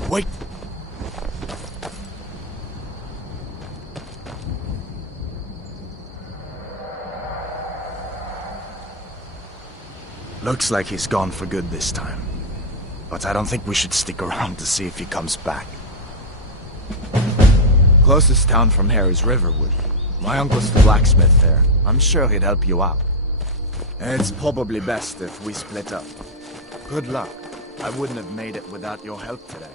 Wait! Looks like he's gone for good this time. But I don't think we should stick around to see if he comes back. Closest town from here is Riverwood. My uncle's the blacksmith there. I'm sure he'd help you out. And it's probably best if we split up. Good luck. I wouldn't have made it without your help today.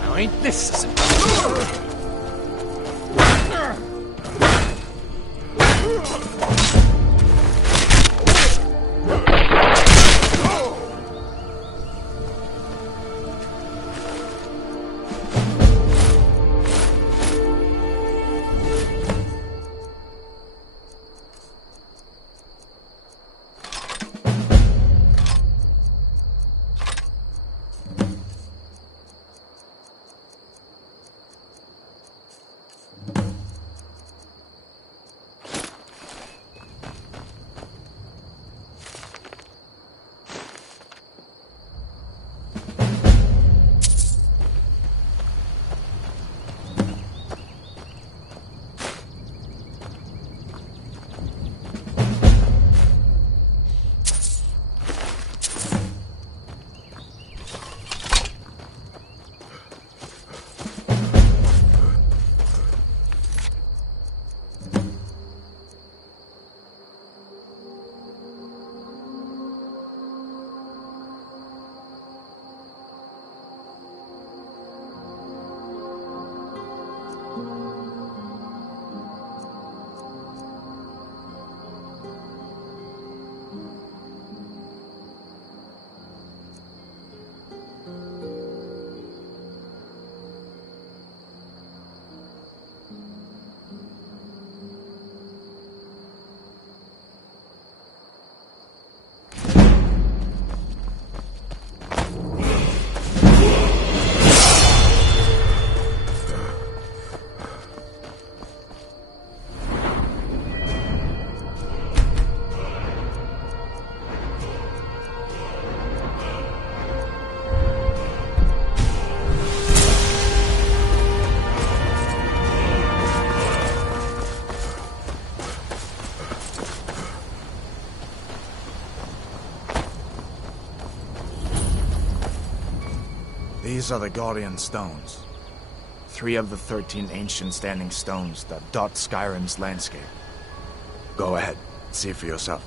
Now ain't this These are the Guardian Stones. 3 of the 13 ancient standing stones that dot Skyrim's landscape. Go ahead, see for yourself.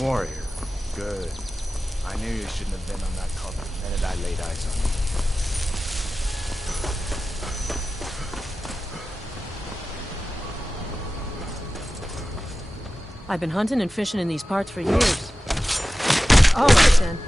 Warrior. Good. I knew you shouldn't have been on that cover the minute I laid eyes on you. I've been hunting and fishing in these parts for years. All right, then.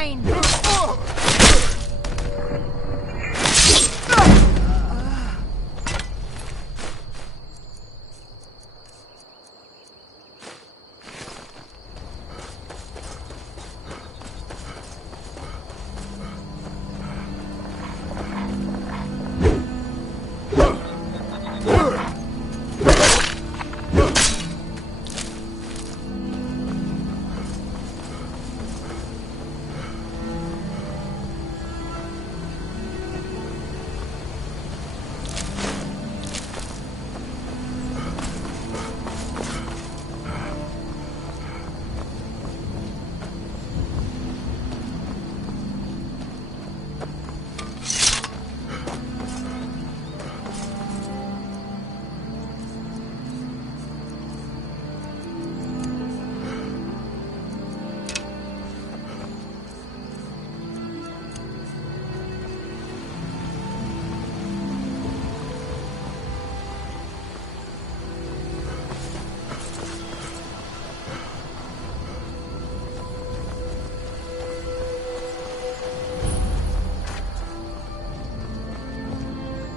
mine!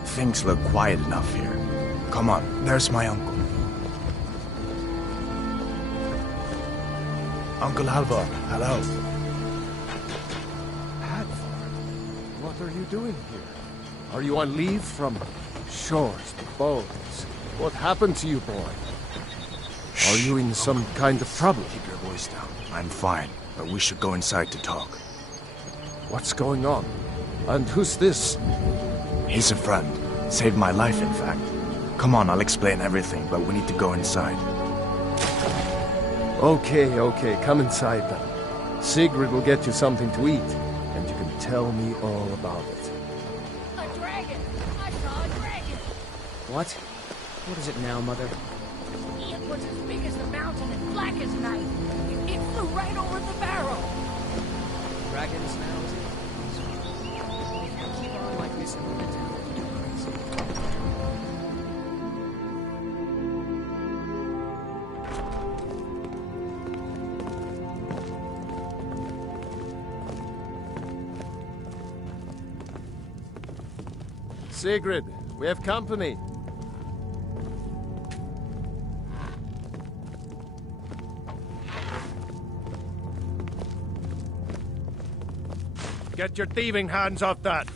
Things look quiet enough here. Come on, there's my uncle. Uncle Halvor, hello. Hadvar, what are you doing here? Are you on leave from shores to boats? What happened to you, boy? Are you in some kind of trouble? Keep your voice down. I'm fine, but we should go inside to talk. What's going on? And who's this? He's a friend. Saved my life, in fact. Come on, I'll explain everything, but we need to go inside. Okay, come inside then. Sigrid will get you something to eat, and you can tell me all about it. A dragon! I saw a dragon! What? What is it now, Mother? It was as big as the mountain and black as night. It flew right over the barrel. Dragons now, is it? If you keep on like this in the town, you'll go crazy. Sigrid, we have company. Get your thieving hands off that!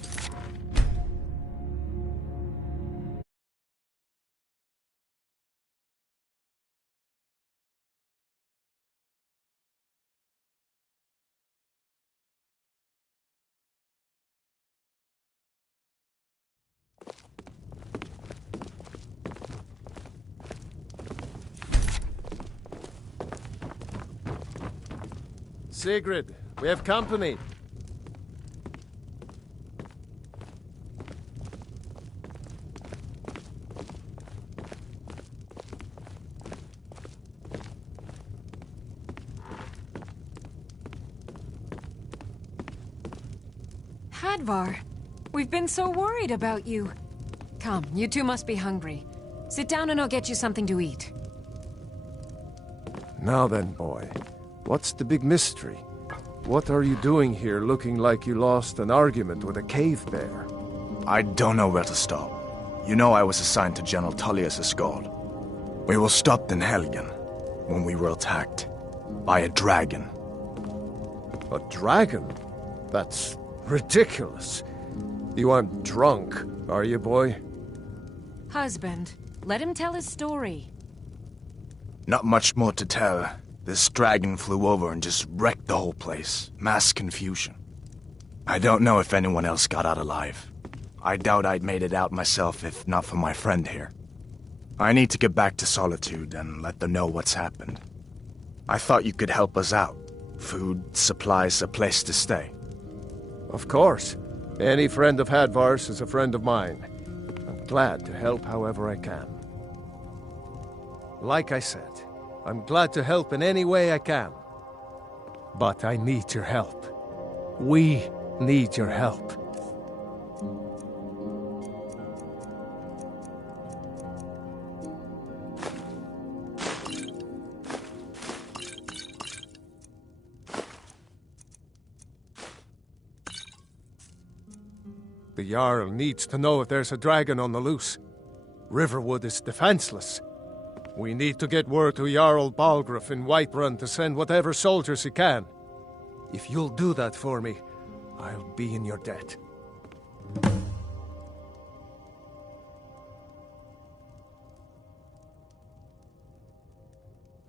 Sigrid, we have company. Hadvar, we've been so worried about you. Come, you two must be hungry. Sit down and I'll get you something to eat. Now then, boy. What's the big mystery? What are you doing here looking like you lost an argument with a cave bear? I don't know where to stop. You know I was assigned to General Tullius' guard. We were stopped in Helgen when we were attacked by a dragon. A dragon? That's ridiculous. You aren't drunk, are you, boy? Husband, let him tell his story. Not much more to tell. This dragon flew over and just wrecked the whole place. Mass confusion. I don't know if anyone else got out alive. I doubt I'd made it out myself if not for my friend here. I need to get back to Solitude and let them know what's happened. I thought you could help us out. Food, supplies, a place to stay. Of course. Any friend of Hadvar's is a friend of mine. I'm glad to help however I can. Like I said, I'm glad to help in any way I can. But I need your help. We need your help. The Jarl needs to know if there's a dragon on the loose. Riverwood is defenseless. We need to get word to Jarl Balgruuf in Whiterun to send whatever soldiers he can. If you'll do that for me, I'll be in your debt.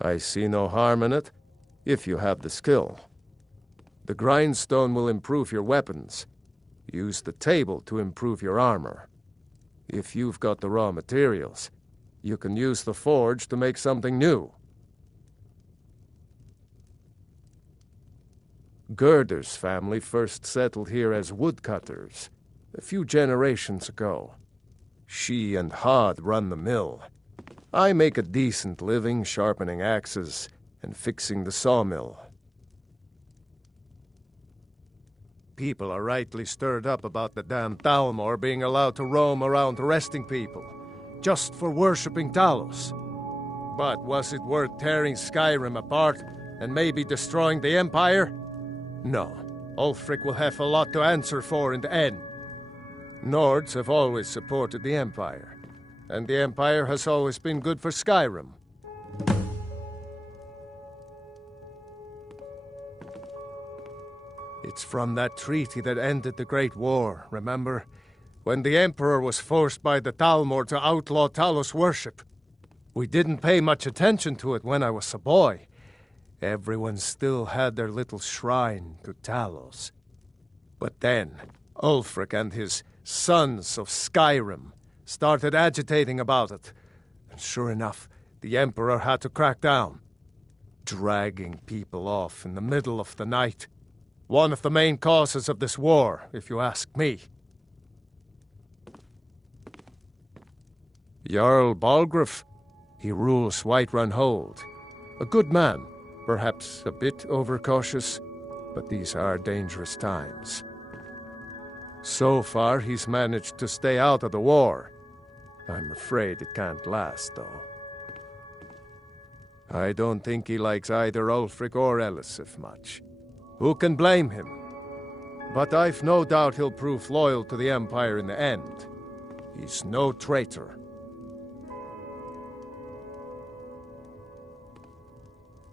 I see no harm in it, if you have the skill. The grindstone will improve your weapons. Use the table to improve your armor. If you've got the raw materials, you can use the forge to make something new. Gerder's family first settled here as woodcutters, a few generations ago. She and Hod run the mill. I make a decent living sharpening axes and fixing the sawmill. People are rightly stirred up about the damn Thalmor being allowed to roam around arresting people, just for worshipping Talos. But was it worth tearing Skyrim apart and maybe destroying the Empire? No. Ulfric will have a lot to answer for in the end. Nords have always supported the Empire, and the Empire has always been good for Skyrim. It's from that treaty that ended the Great War, remember? When the Emperor was forced by the Thalmor to outlaw Talos worship. We didn't pay much attention to it when I was a boy. Everyone still had their little shrine to Talos. But then, Ulfric and his Sons of Skyrim started agitating about it. And sure enough, the Emperor had to crack down. Dragging people off in the middle of the night. One of the main causes of this war, if you ask me. Jarl Balgruuf, he rules Whiterun Hold. A good man, perhaps a bit overcautious, but these are dangerous times. So far, he's managed to stay out of the war. I'm afraid it can't last, though. I don't think he likes either Ulfric or Elisif much. Who can blame him? But I've no doubt he'll prove loyal to the Empire in the end. He's no traitor.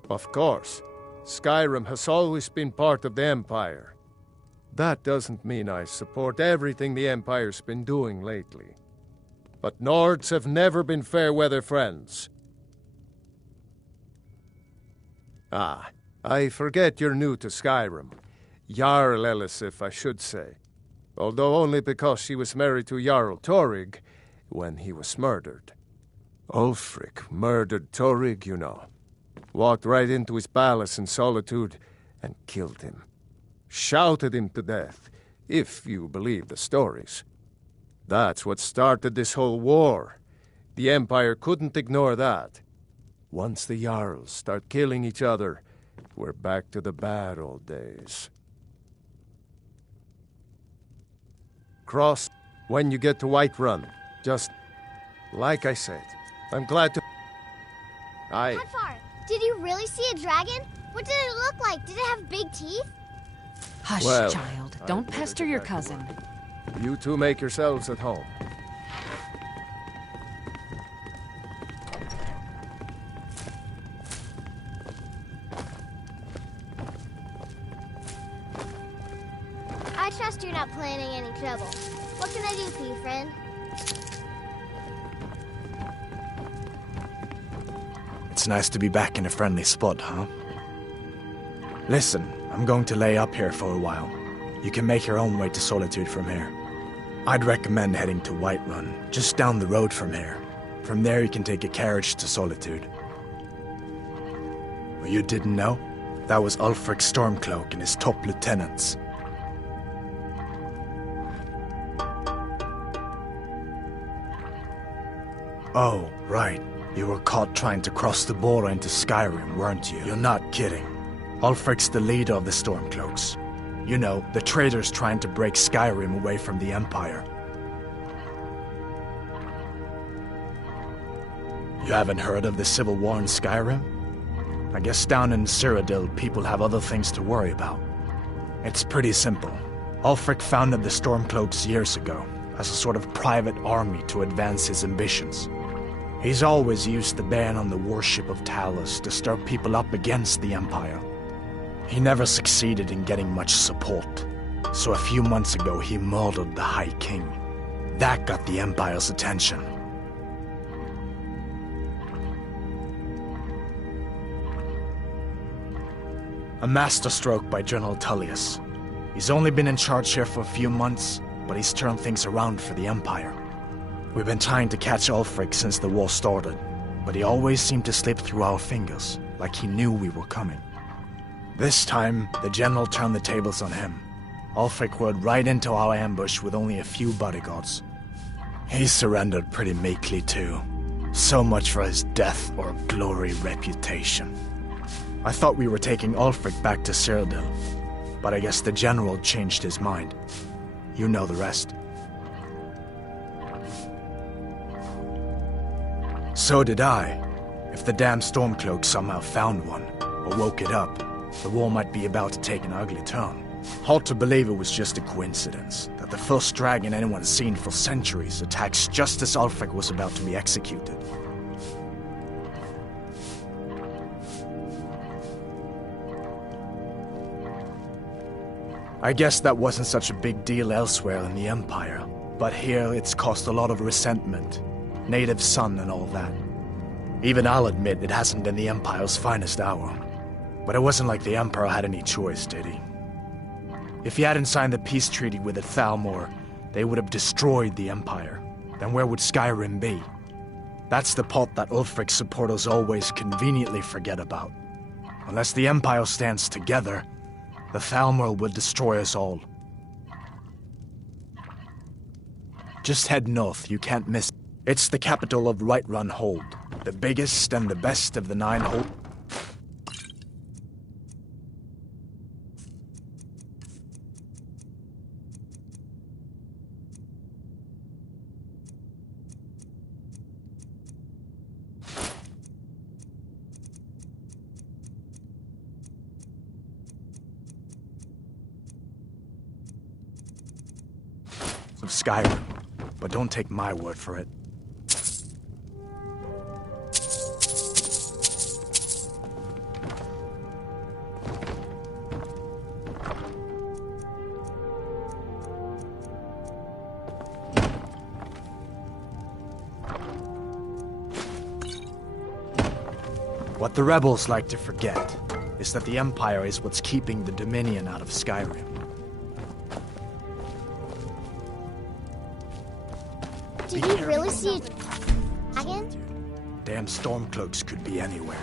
Of course, Skyrim has always been part of the Empire. That doesn't mean I support everything the Empire's been doing lately. But Nords have never been fair-weather friends. Ah, I forget you're new to Skyrim. Jarl Elisif, I should say. Although only because she was married to Jarl Torygg when he was murdered. Ulfric murdered Torygg, you know. Walked right into his palace in Solitude and killed him. Shouted him to death, if you believe the stories. That's what started this whole war. The Empire couldn't ignore that. Once the Jarls start killing each other, we're back to the bad old days. Cross when you get to Whiterun. Just like I said, I'm glad to... Hotfar, did you really see a dragon? What did it look like? Did it have big teeth? Hush, Well, child. Don't pester your cousin. You two make yourselves at home. I trust you're not planning any trouble. What can I do for you, friend? It's nice to be back in a friendly spot, huh? Listen, I'm going to lay up here for a while. You can make your own way to Solitude from here. I'd recommend heading to Whiterun, just down the road from here. From there you can take a carriage to Solitude. Well, you didn't know? That was Ulfric Stormcloak and his top lieutenants. Oh, right. You were caught trying to cross the border into Skyrim, weren't you? You're not kidding. Ulfric's the leader of the Stormcloaks. You know, the traitors trying to break Skyrim away from the Empire. You haven't heard of the civil war in Skyrim? I guess down in Cyrodiil, people have other things to worry about. It's pretty simple. Ulfric founded the Stormcloaks years ago, as a sort of private army to advance his ambitions. He's always used the ban on the worship of Talos to stir people up against the Empire. He never succeeded in getting much support, so a few months ago he murdered the High King. That got the Empire's attention. A masterstroke by General Tullius. He's only been in charge here for a few months, but he's turned things around for the Empire. We've been trying to catch Ulfric since the war started, but he always seemed to slip through our fingers, like he knew we were coming. This time, the General turned the tables on him. Ulfric rode right into our ambush with only a few bodyguards. He surrendered pretty meekly too. So much for his death or glory reputation. I thought we were taking Ulfric back to Cyrodiil, but I guess the General changed his mind. You know the rest. So did I. If the damn Stormcloak somehow found one, or woke it up, the war might be about to take an ugly turn. Hard to believe it was just a coincidence, that the first dragon anyone's seen for centuries attacks just as Ulfric was about to be executed. I guess that wasn't such a big deal elsewhere in the Empire, but here it's caused a lot of resentment. Native son and all that. Even I'll admit it hasn't been the Empire's finest hour. But it wasn't like the Emperor had any choice, did he? If he hadn't signed the peace treaty with the Thalmor, they would have destroyed the Empire. Then where would Skyrim be? That's the part that Ulfric's supporters always conveniently forget about. Unless the Empire stands together, the Thalmor will destroy us all. Just head north, you can't miss it. It's the capital of Whiterun Hold, the biggest and the best of the 9 hold. Of Skyrim, but don't take my word for it. What the rebels like to forget is that the Empire is what's keeping the Dominion out of Skyrim. Did you really see a dragon? Damn Stormcloaks could be anywhere.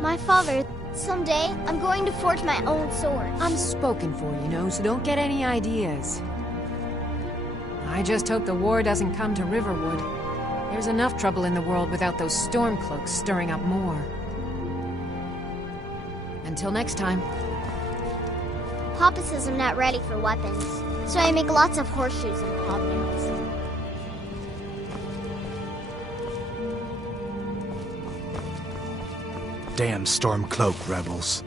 My father, someday I'm going to forge my own sword. I'm spoken for, you know, so don't get any ideas. I just hope the war doesn't come to Riverwood. There's enough trouble in the world without those Stormcloaks stirring up more. Until next time. Papa says I'm not ready for weapons, so I make lots of horseshoes and hobnails. Damn Stormcloak rebels.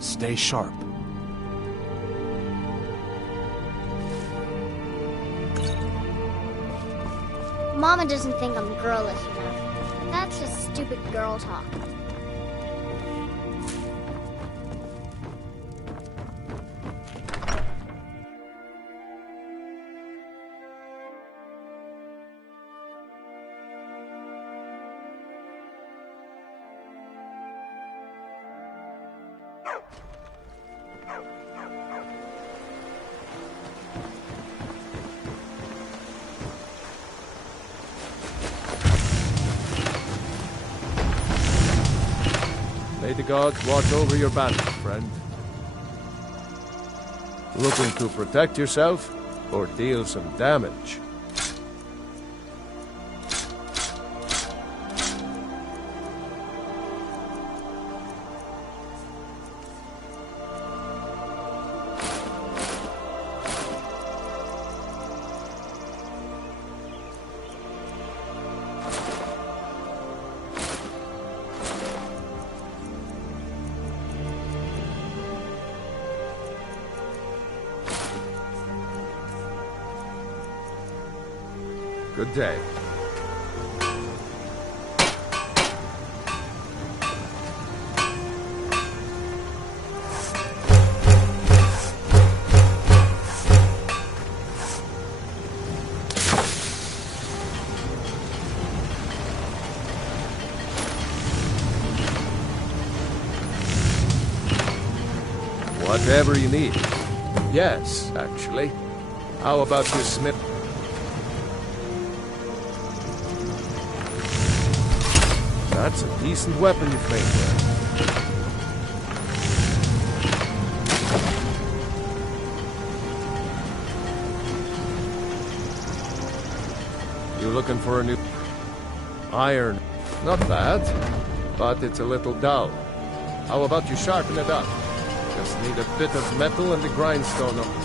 Stay sharp. Mama doesn't think I'm girlish enough, but that's just stupid girl talk. the gods watch over your battle, friend. Looking to protect yourself or deal some damage? Good day. Whatever you need. Yes, actually. How about you, Smith? That's a decent weapon you've made there. You looking for a new... iron? Not bad, but it's a little dull. How about you sharpen it up? Just need a bit of metal and the grindstone up there.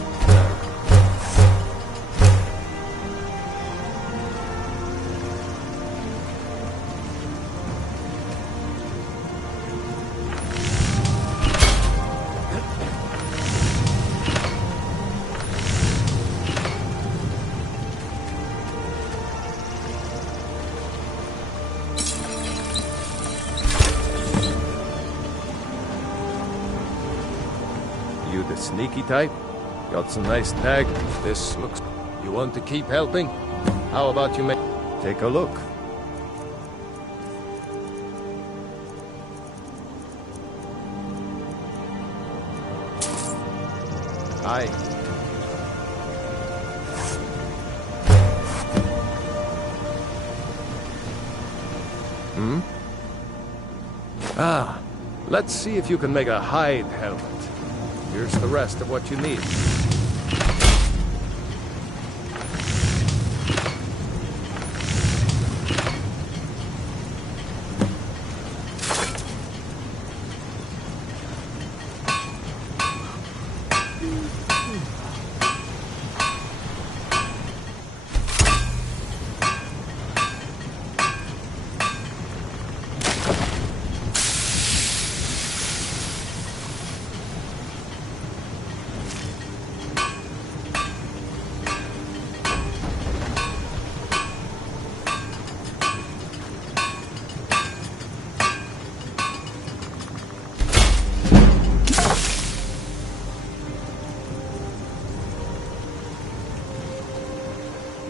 You the sneaky type? Got some nice tag. This looks... You want to keep helping? How about you take a look? Aye. Hmm? Ah, let's see if you can make a hide helmet. Here's the rest of what you need.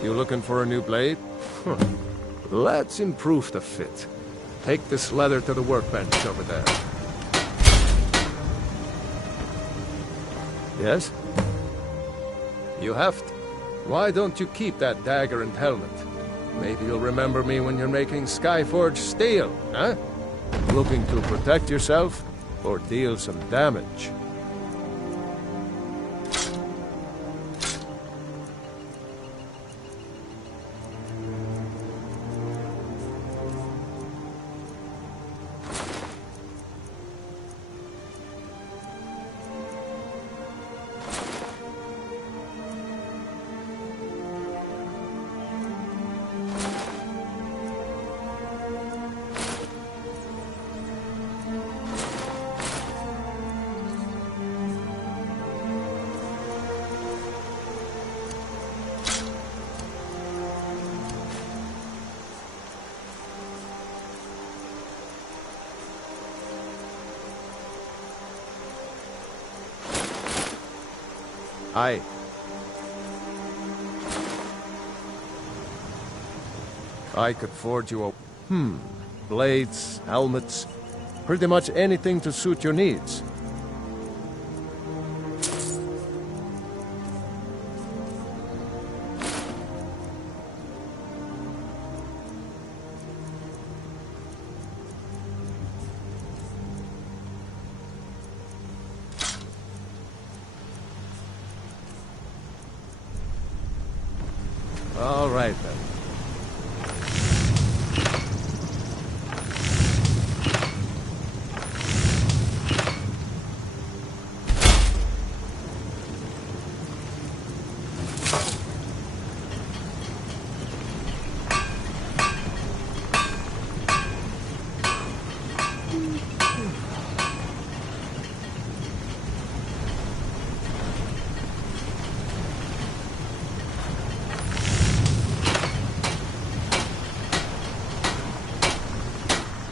You looking for a new blade? Huh. Let's improve the fit. Take this leather to the workbench over there. Yes? You have to. Why don't you keep that dagger and helmet? Maybe you'll remember me when you're making Skyforge steel, huh? Looking to protect yourself or deal some damage? Aye. I could forge you a... blades, helmets, pretty much anything to suit your needs. All right, then.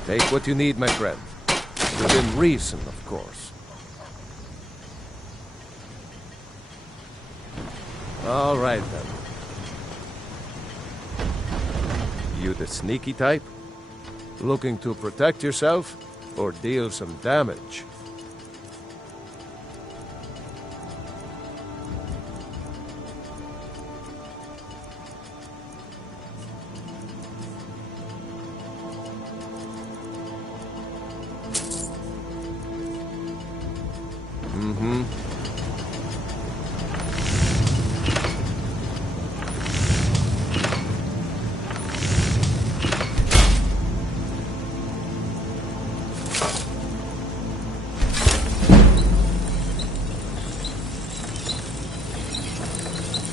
Take what you need, my friend. Within reason, of course. All right, then. You the sneaky type? Looking to protect yourself or deal some damage? Mm-hmm.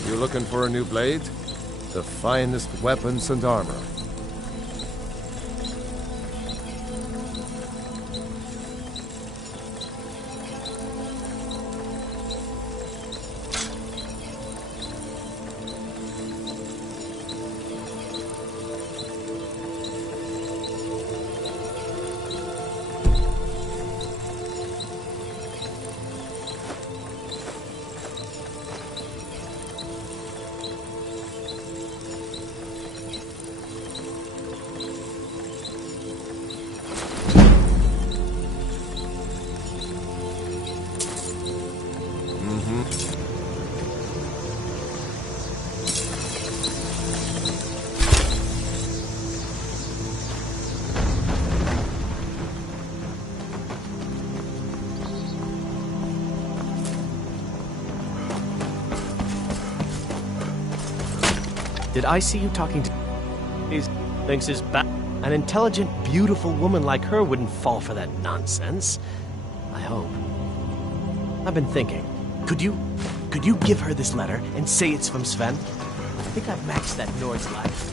You looking for a new blade? The finest weapons and armor. Did I see you talking to... He thinks his An intelligent, beautiful woman like her wouldn't fall for that nonsense. I hope. I've been thinking. Could you give her this letter and say it's from Sven? I think I've matched that Nord's life.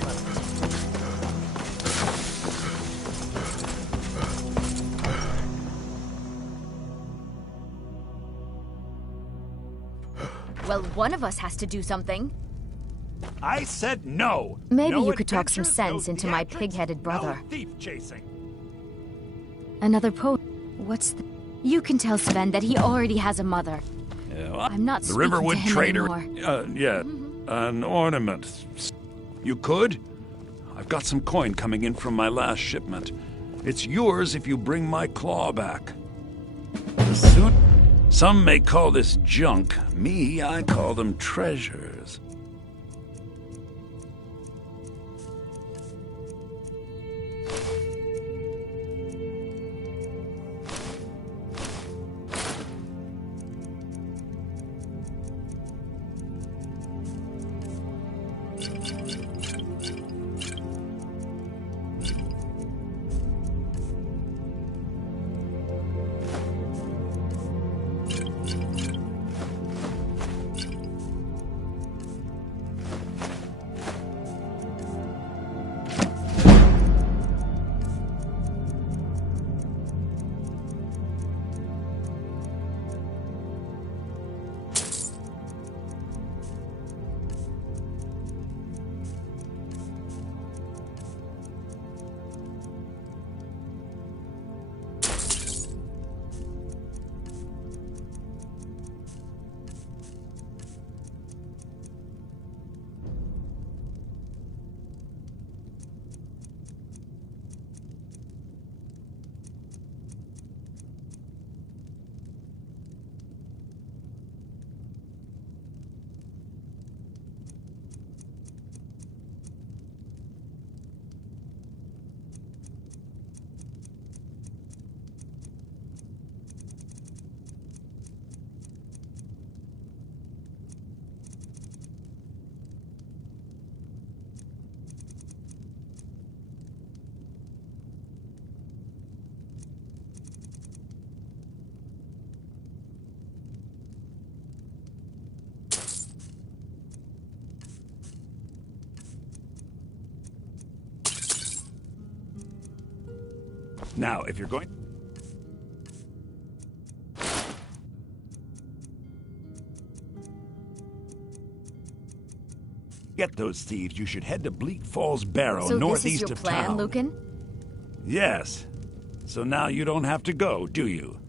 Well, one of us has to do something. I said no. Maybe no you could talk some adventures, sense no into my theatrics, pig-headed brother. No thief chasing. Another What's the... You can tell Sven that he already has a mother. Yeah, well, I'm not the speaking to Riverwood him trader. anymore. Yeah, an ornament. You could? I've got some coin coming in from my last shipment. It's yours if you bring my claw back. Some may call this junk. Me, I call them treasures. Now, if you're going... get those thieves, you should head to Bleak Falls Barrow, So northeast this is your of plan, town. Lucan? Yes. So now you don't have to go, do you?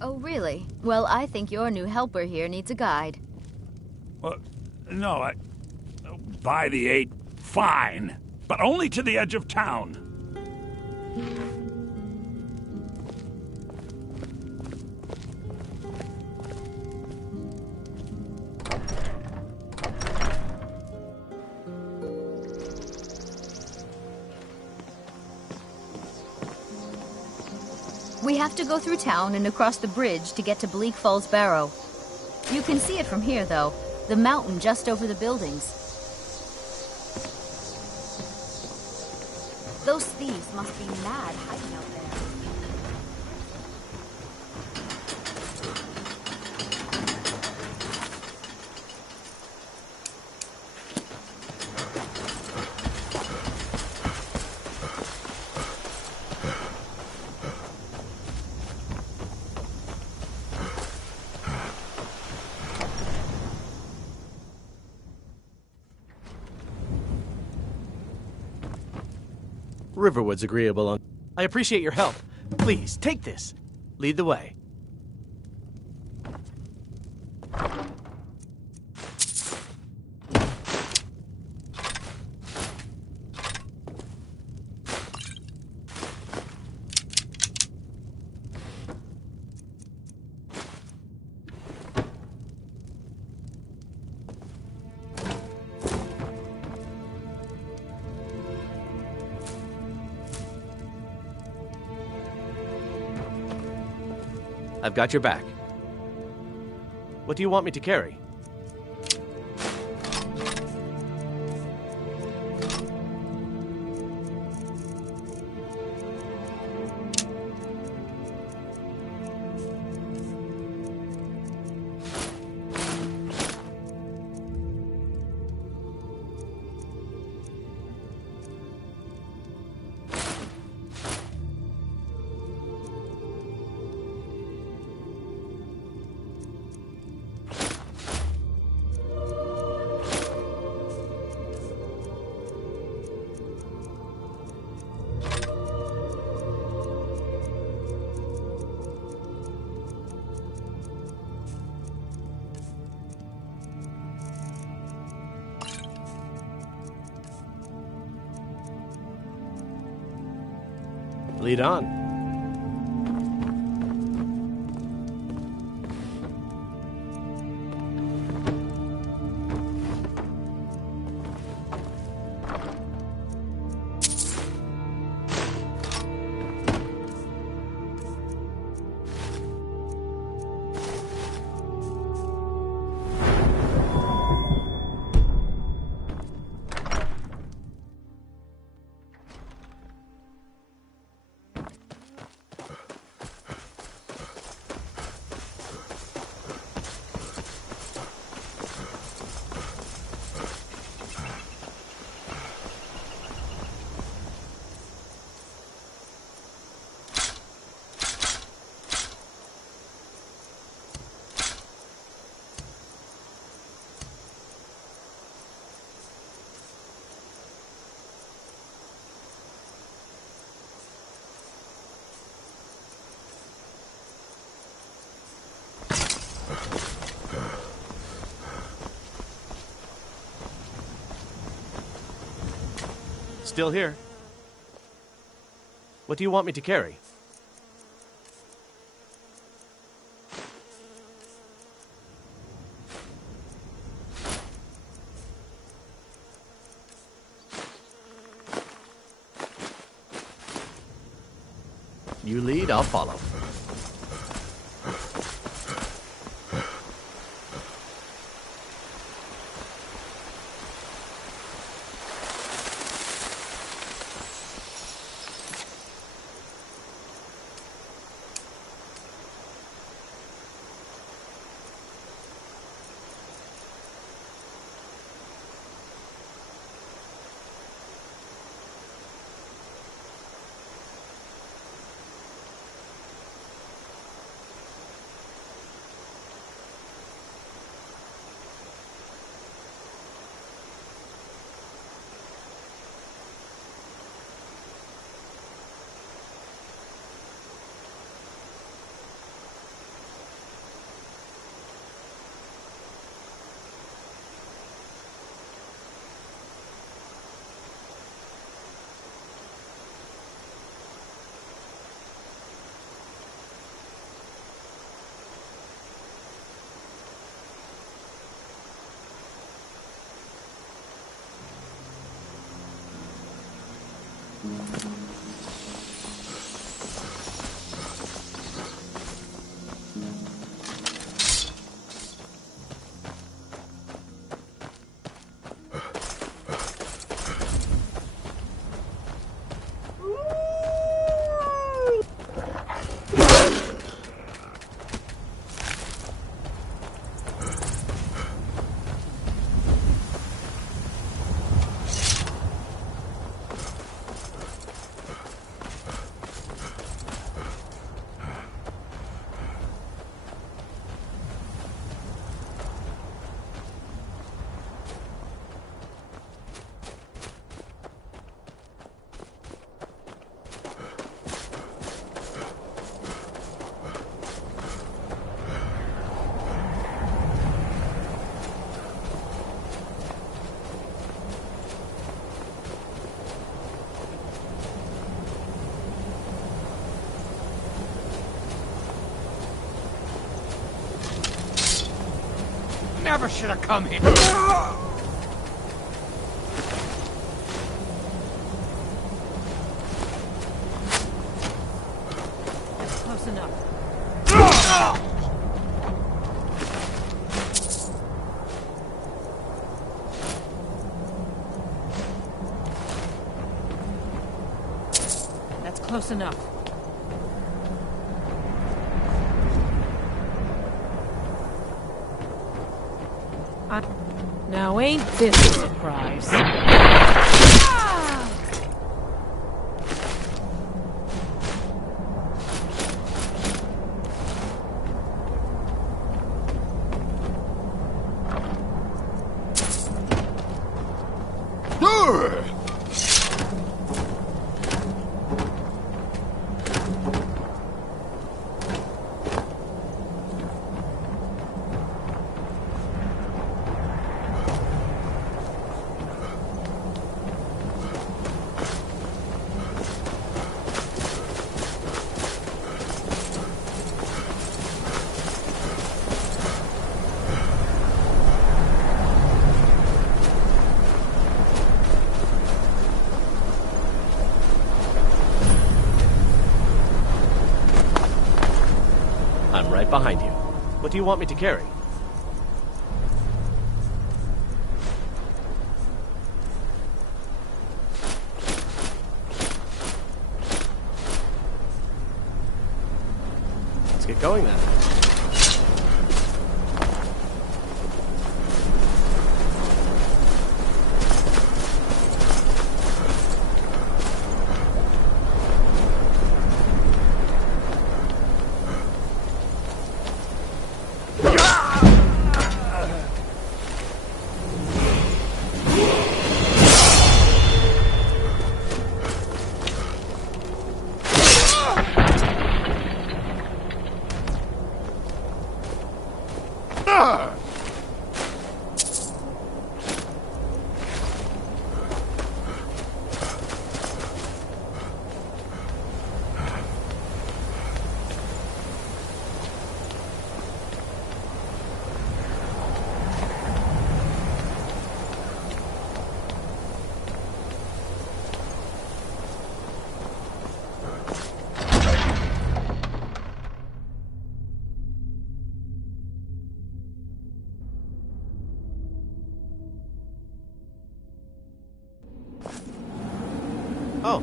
Oh, really? Well, I think your new helper here needs a guide. Well, no, by the 8, fine. But only to the edge of town. We have to go through town and across the bridge to get to Bleak Falls Barrow. You can see it from here, though. The mountain just over the buildings. Those thieves must be mad hiding out there. Riverwood's agreeable on... I appreciate your help. Please, take this. Lead the way. I've got your back. What do you want me to carry? Lead on. Still here. What do you want me to carry? You lead, I'll follow. never should have come here. That's close enough. That's close enough. Now ain't this a surprise? I'm right behind you. What do you want me to carry? Let's get going then. Oh.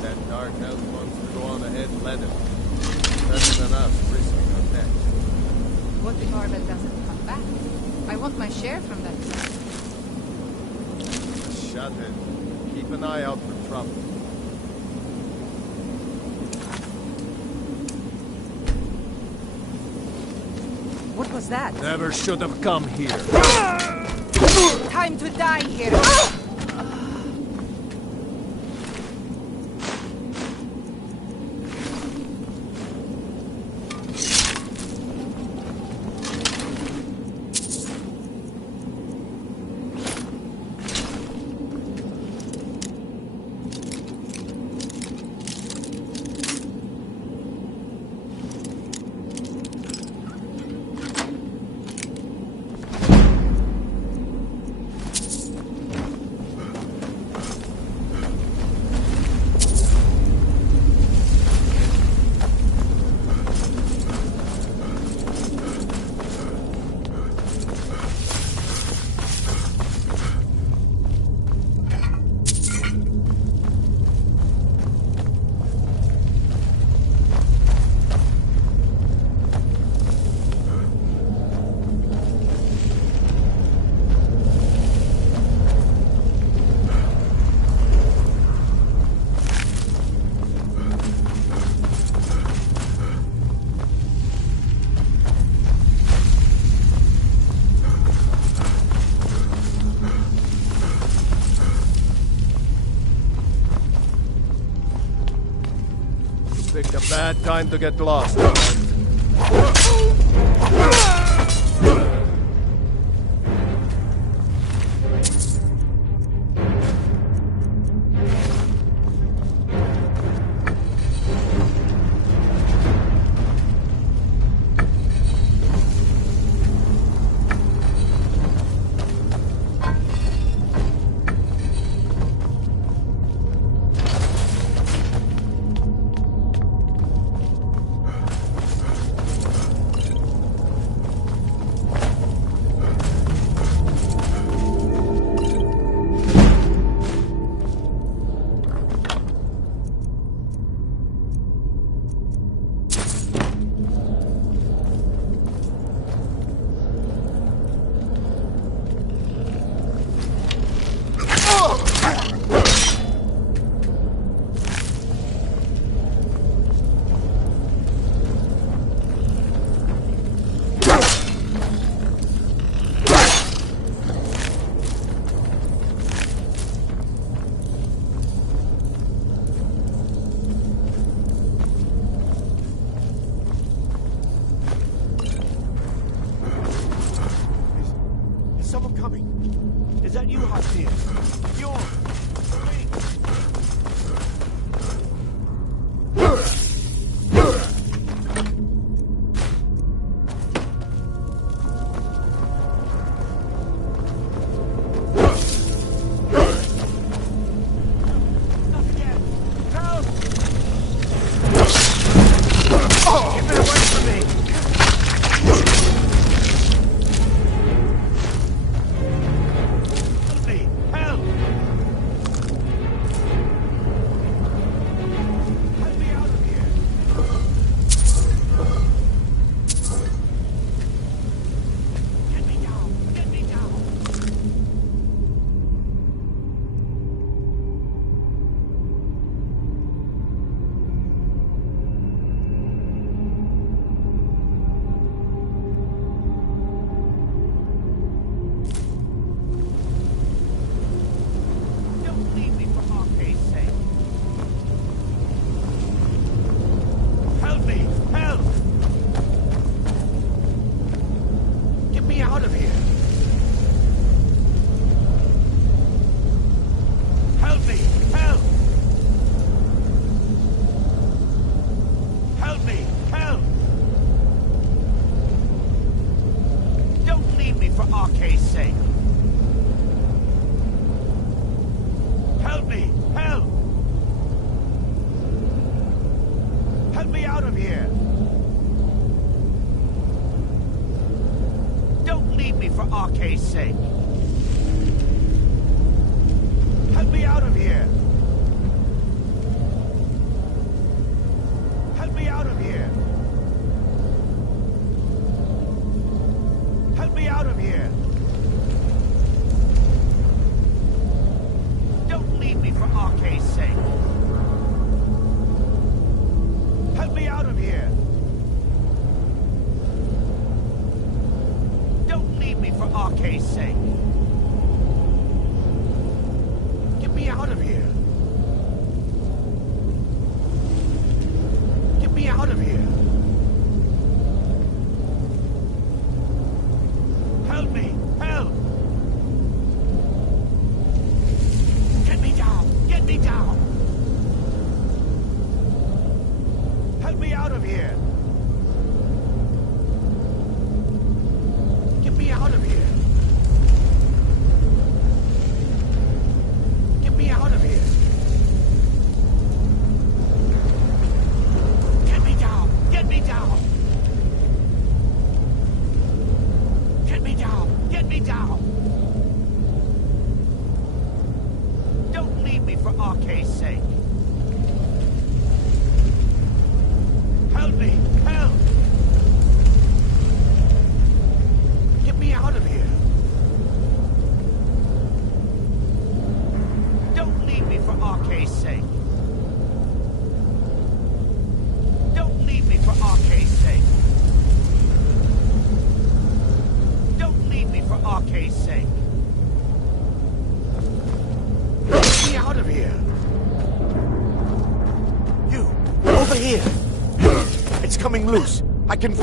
That dark house wants to go on ahead and let him. Better than us risking our necks. What if Arvel doesn't come back? I want my share from that side. Shut it. Keep an eye out for trouble. What was that? Never should have come here. Time to die here. Picked a bad time to get lost. What's here? Bjorn! Loose. I can...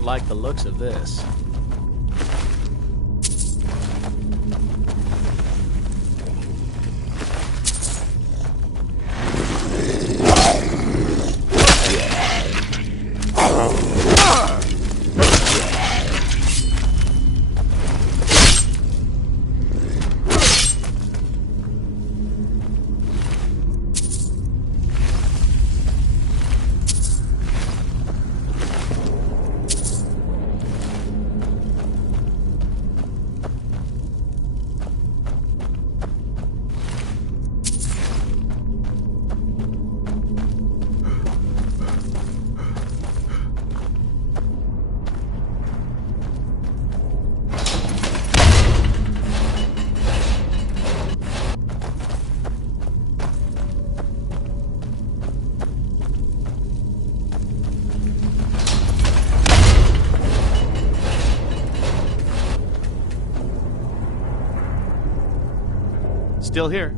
don't like the looks of this. Still here.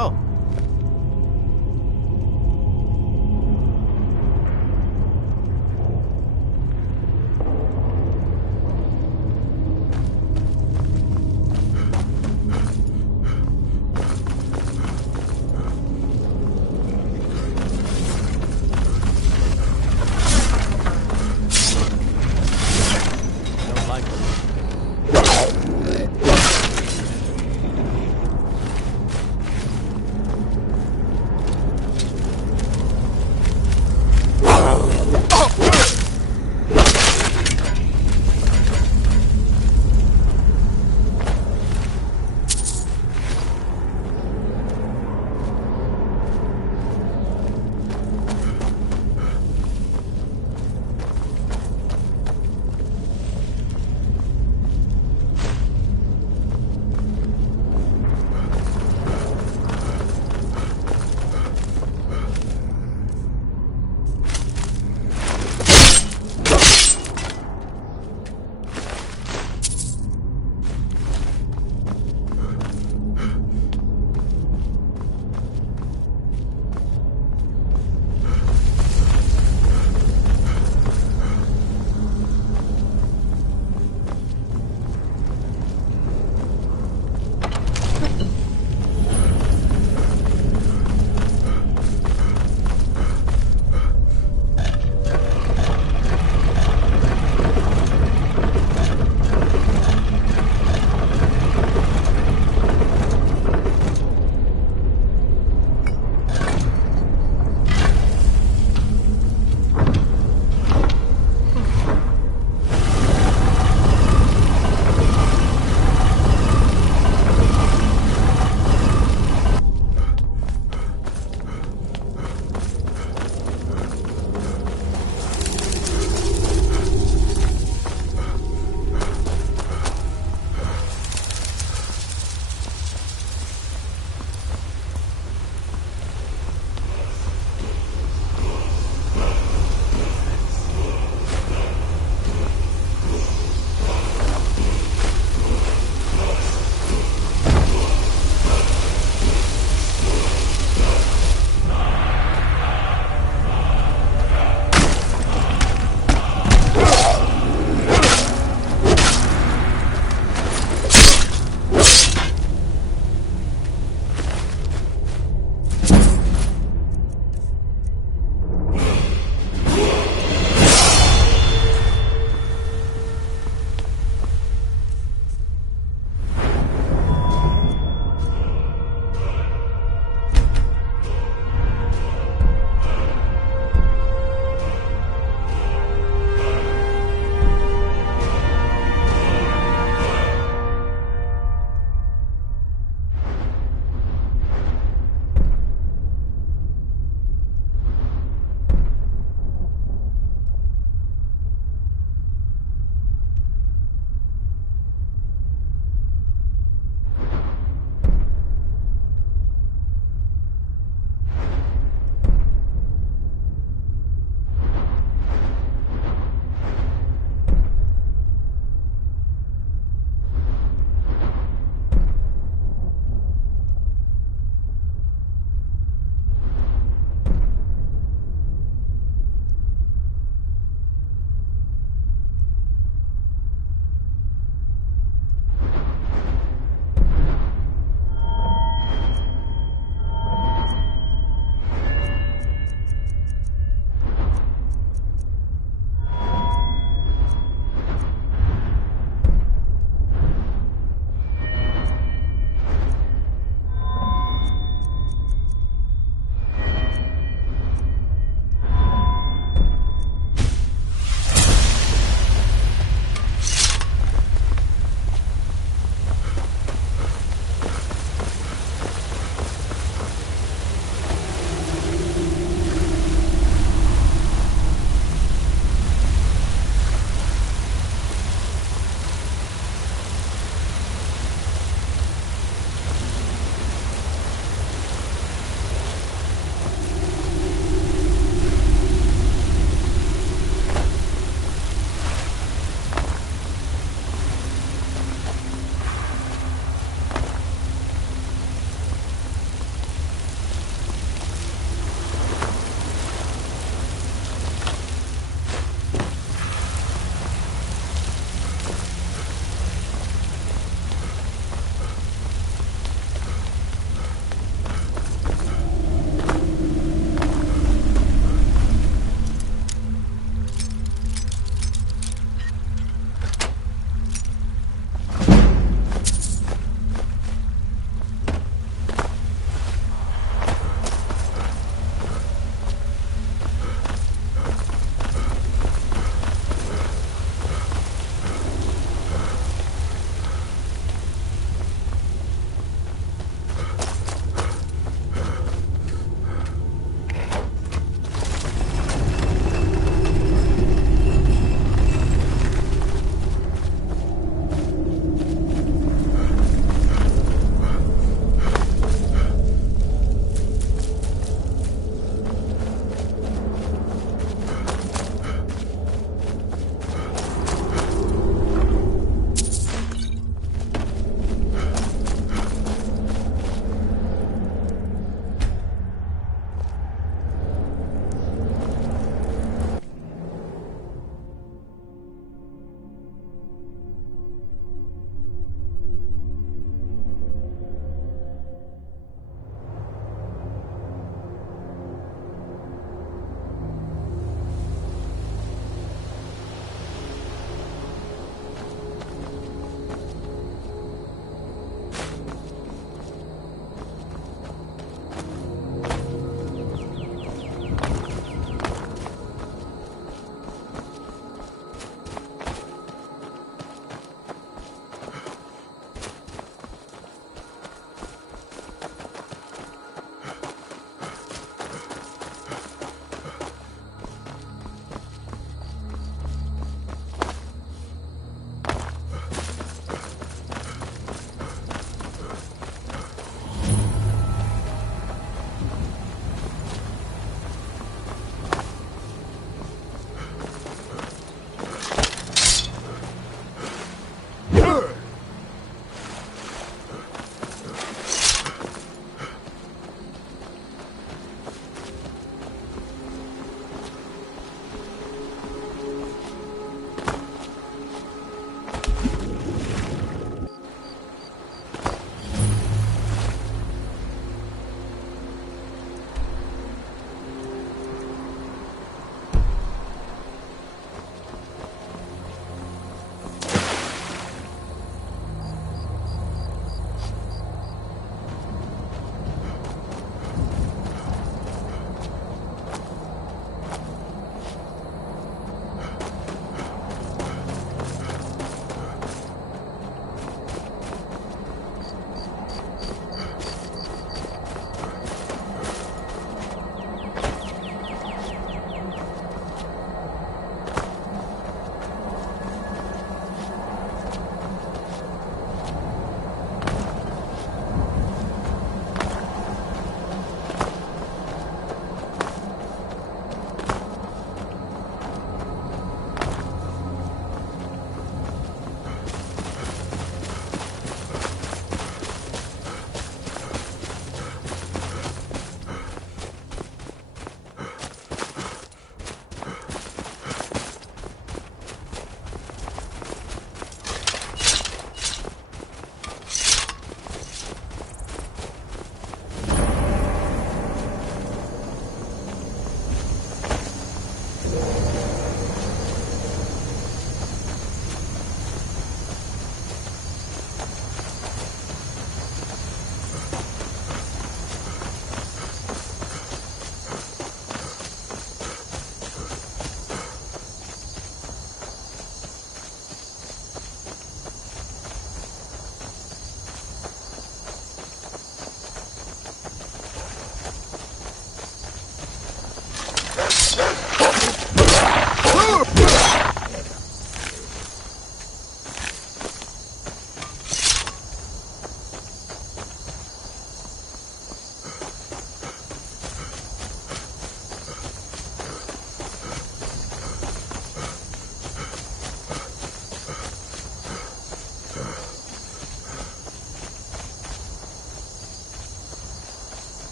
Oh.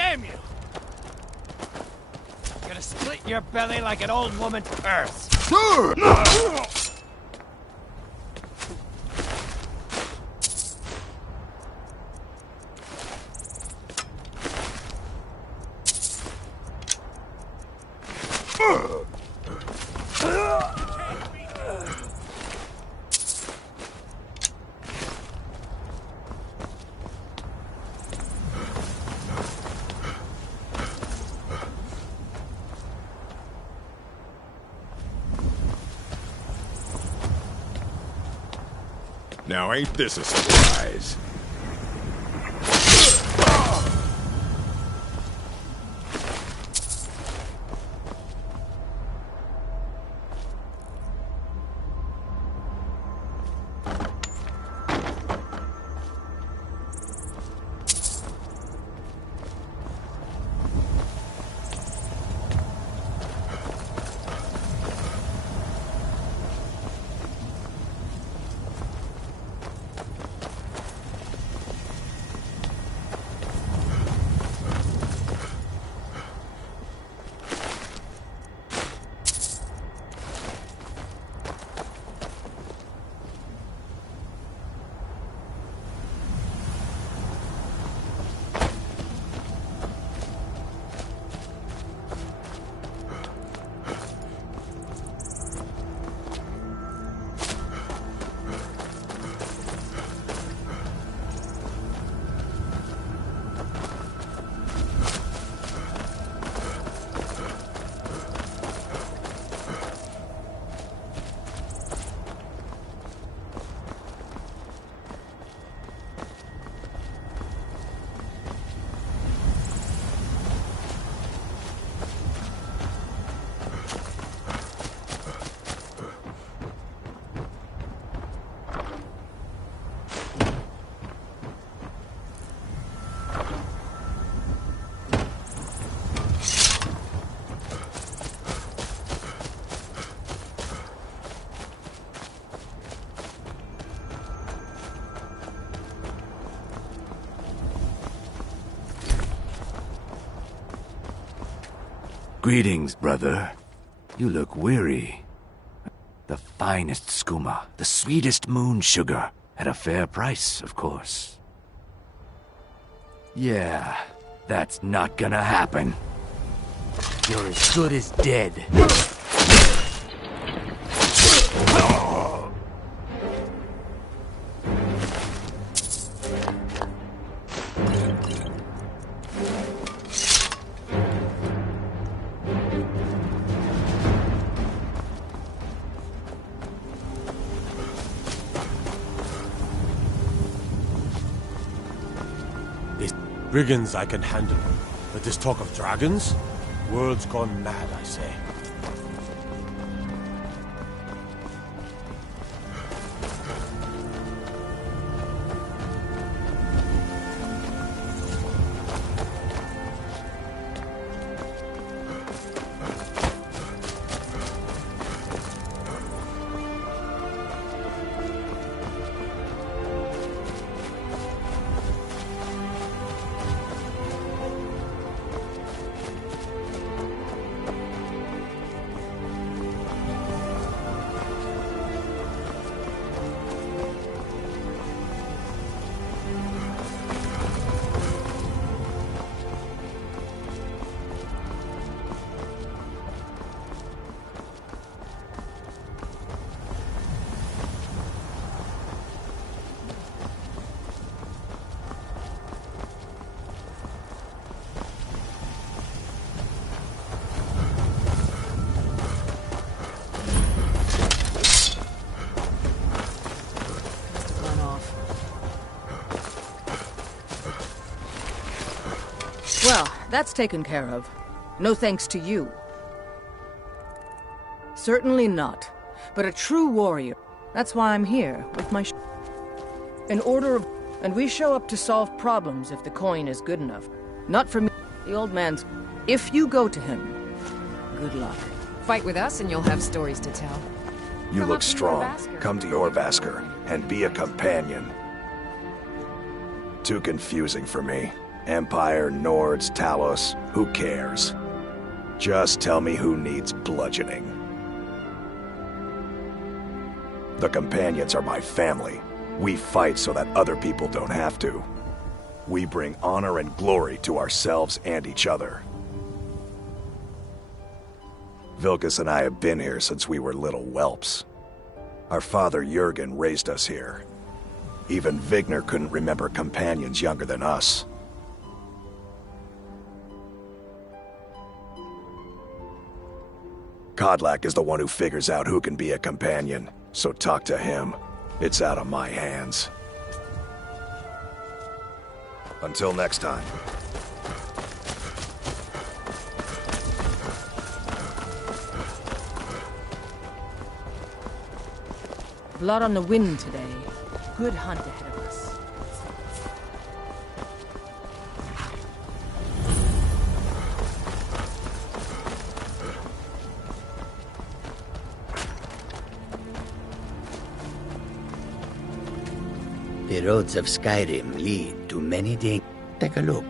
Damn you! Gonna split your belly like an old woman's purse. Now ain't this a surprise? Greetings, brother. You look weary. The finest skooma, the sweetest moon sugar, at a fair price, of course. Yeah, that's not gonna happen. You're as good as dead. Brigands I can handle, but this talk of dragons? World's gone mad, I say. Well, that's taken care of. No thanks to you. Certainly not. But a true warrior. That's why I'm here, with my an order of... And we show up to solve problems if the coin is good enough. Not for me. The old man's... If you go to him, good luck. Fight with us and you'll have stories to tell. You look strong. Come to Yorvaskr and be a companion. Too confusing for me. Empire, Nords, Talos, who cares? Just tell me who needs bludgeoning. The Companions are my family. We fight so that other people don't have to. We bring honor and glory to ourselves and each other. Vilkas and I have been here since we were little whelps. Our father Jurgen raised us here. Even Vigner couldn't remember companions younger than us. Kodlak is the one who figures out who can be a companion, so talk to him. It's out of my hands. Until next time. Blood on the wind today. Good hunt ahead of us. The roads of Skyrim lead to many dangers. Take a look.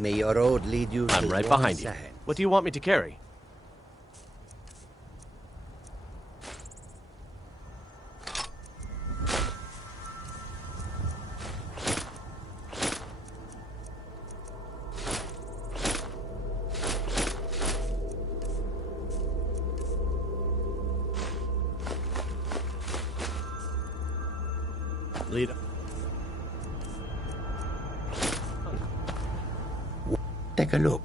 May your road lead you I'm to right warm behind you. sands. What do you want me to carry? Lead. Take a look.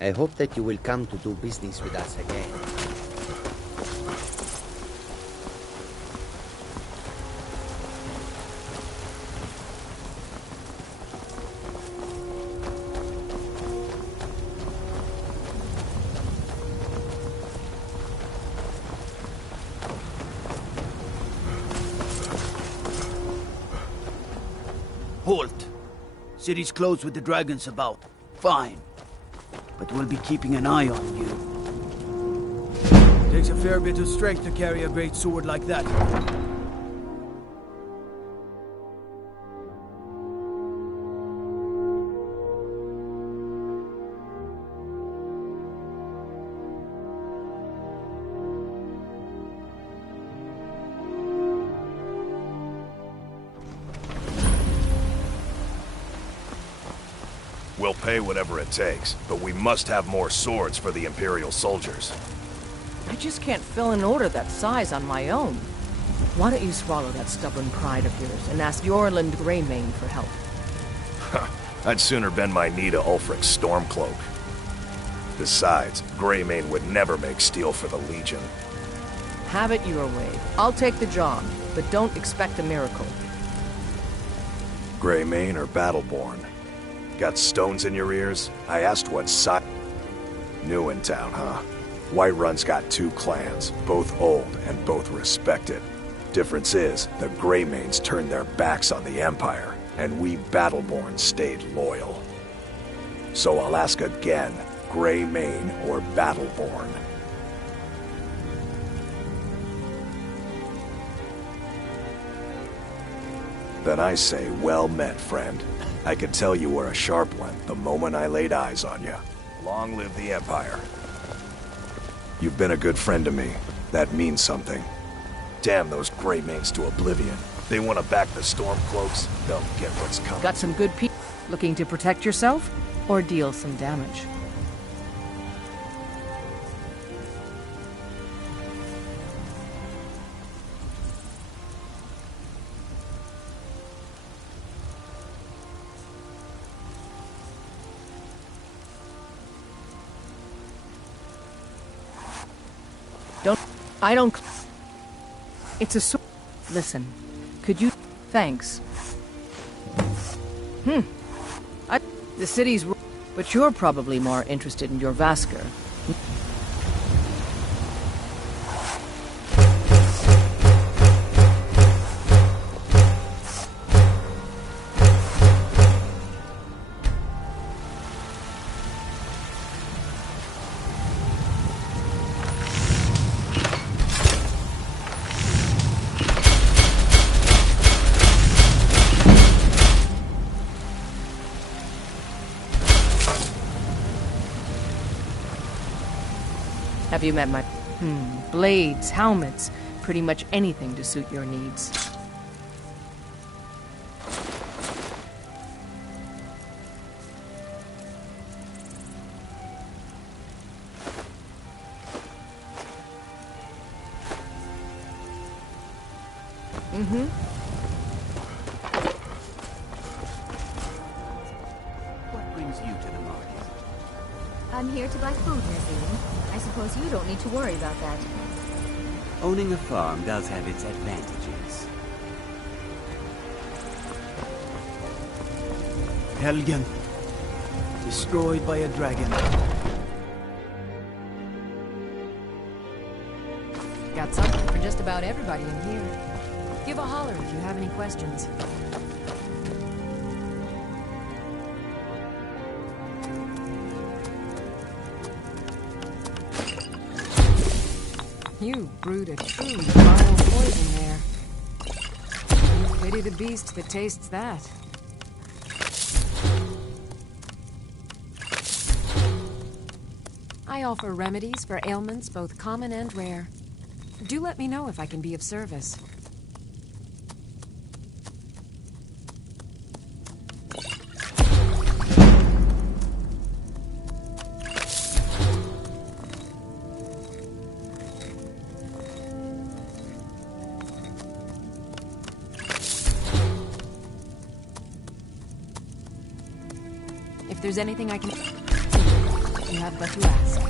I hope that you will come to do business with us again. City's closed with the dragons about. Fine. But we'll be keeping an eye on you. Takes a fair bit of strength to carry a great sword like that. We'll pay whatever it takes, but we must have more swords for the Imperial soldiers. I just can't fill an order that size on my own. Why don't you swallow that stubborn pride of yours and ask Yorland Greymane for help? I'd sooner bend my knee to Ulfric's Stormcloak. Besides, Greymane would never make steel for the Legion. Have it your way. I'll take the job, but don't expect a miracle. Greymane or Battleborn? Got stones in your ears? I asked what side... New in town, huh? Whiterun's got 2 clans, both old and both respected. Difference is, the Greymanes turned their backs on the Empire, and we Battleborn stayed loyal. So I'll ask again, Greymane or Battleborn? Then I say, well met, friend. I could tell you were a sharp one the moment I laid eyes on you. Long live the Empire. You've been a good friend to me. That means something. Damn those Greymanes to oblivion. They want to back the Stormcloaks, they'll get what's coming. Got some good people looking to protect yourself or deal some damage. I don't... It's a sword. Listen, could you... Thanks. The city's... But you're probably more interested in your Vasker. Have you met my... blades, helmets, pretty much anything to suit your needs. What brings you to the market? I'm here to buy food, Nazim. I suppose you don't need to worry about that. Owning a farm does have its advantages. Helgen. Destroyed by a dragon. Got something for just about everybody in here. Give a holler if you have any questions. You brewed a truly vile poison there. Pity the beast that tastes that. I offer remedies for ailments both common and rare. Do let me know if I can be of service. If there's anything I can... You have but to ask.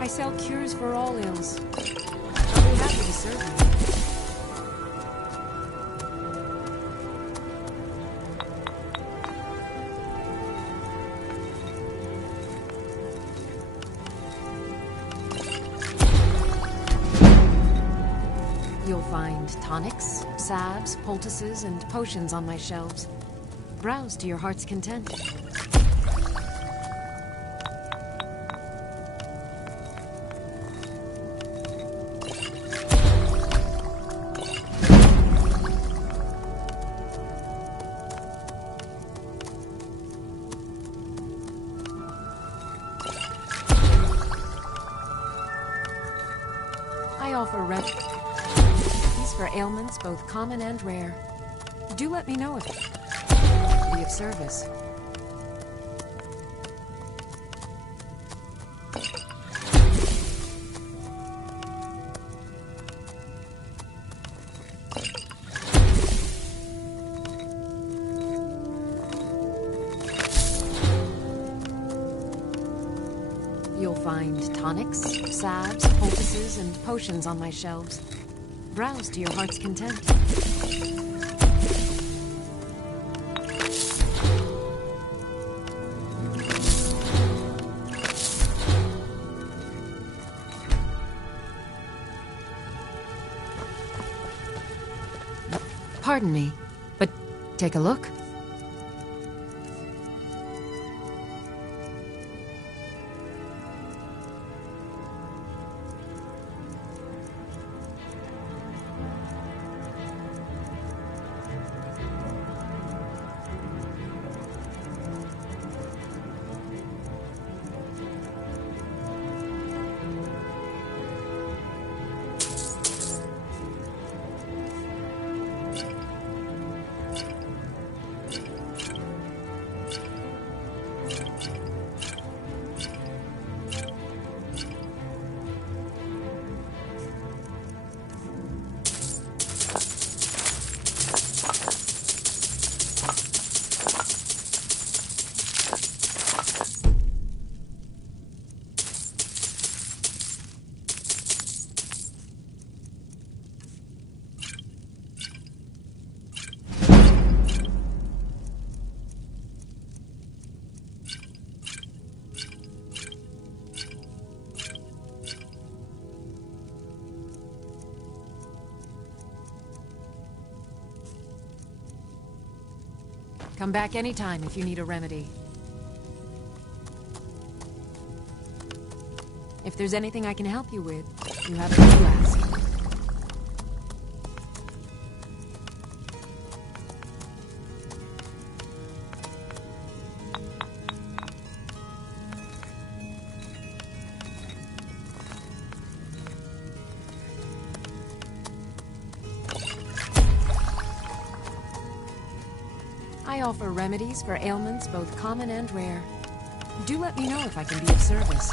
I sell cures for all ills. I'll be happy to serve you. tonics, salves, poultices, and potions on my shelves. Browse to your heart's content. I offer remedies for ailments both common and rare. Do let me know if be of service. You'll find tonics, salves, poultices, and potions on my shelves. Browse to your heart's content. Pardon me, but take a look. Come back anytime if you need a remedy. If there's anything I can help you with, you have to ask. I offer remedies for ailments both common and rare. Do let me know if I can be of service.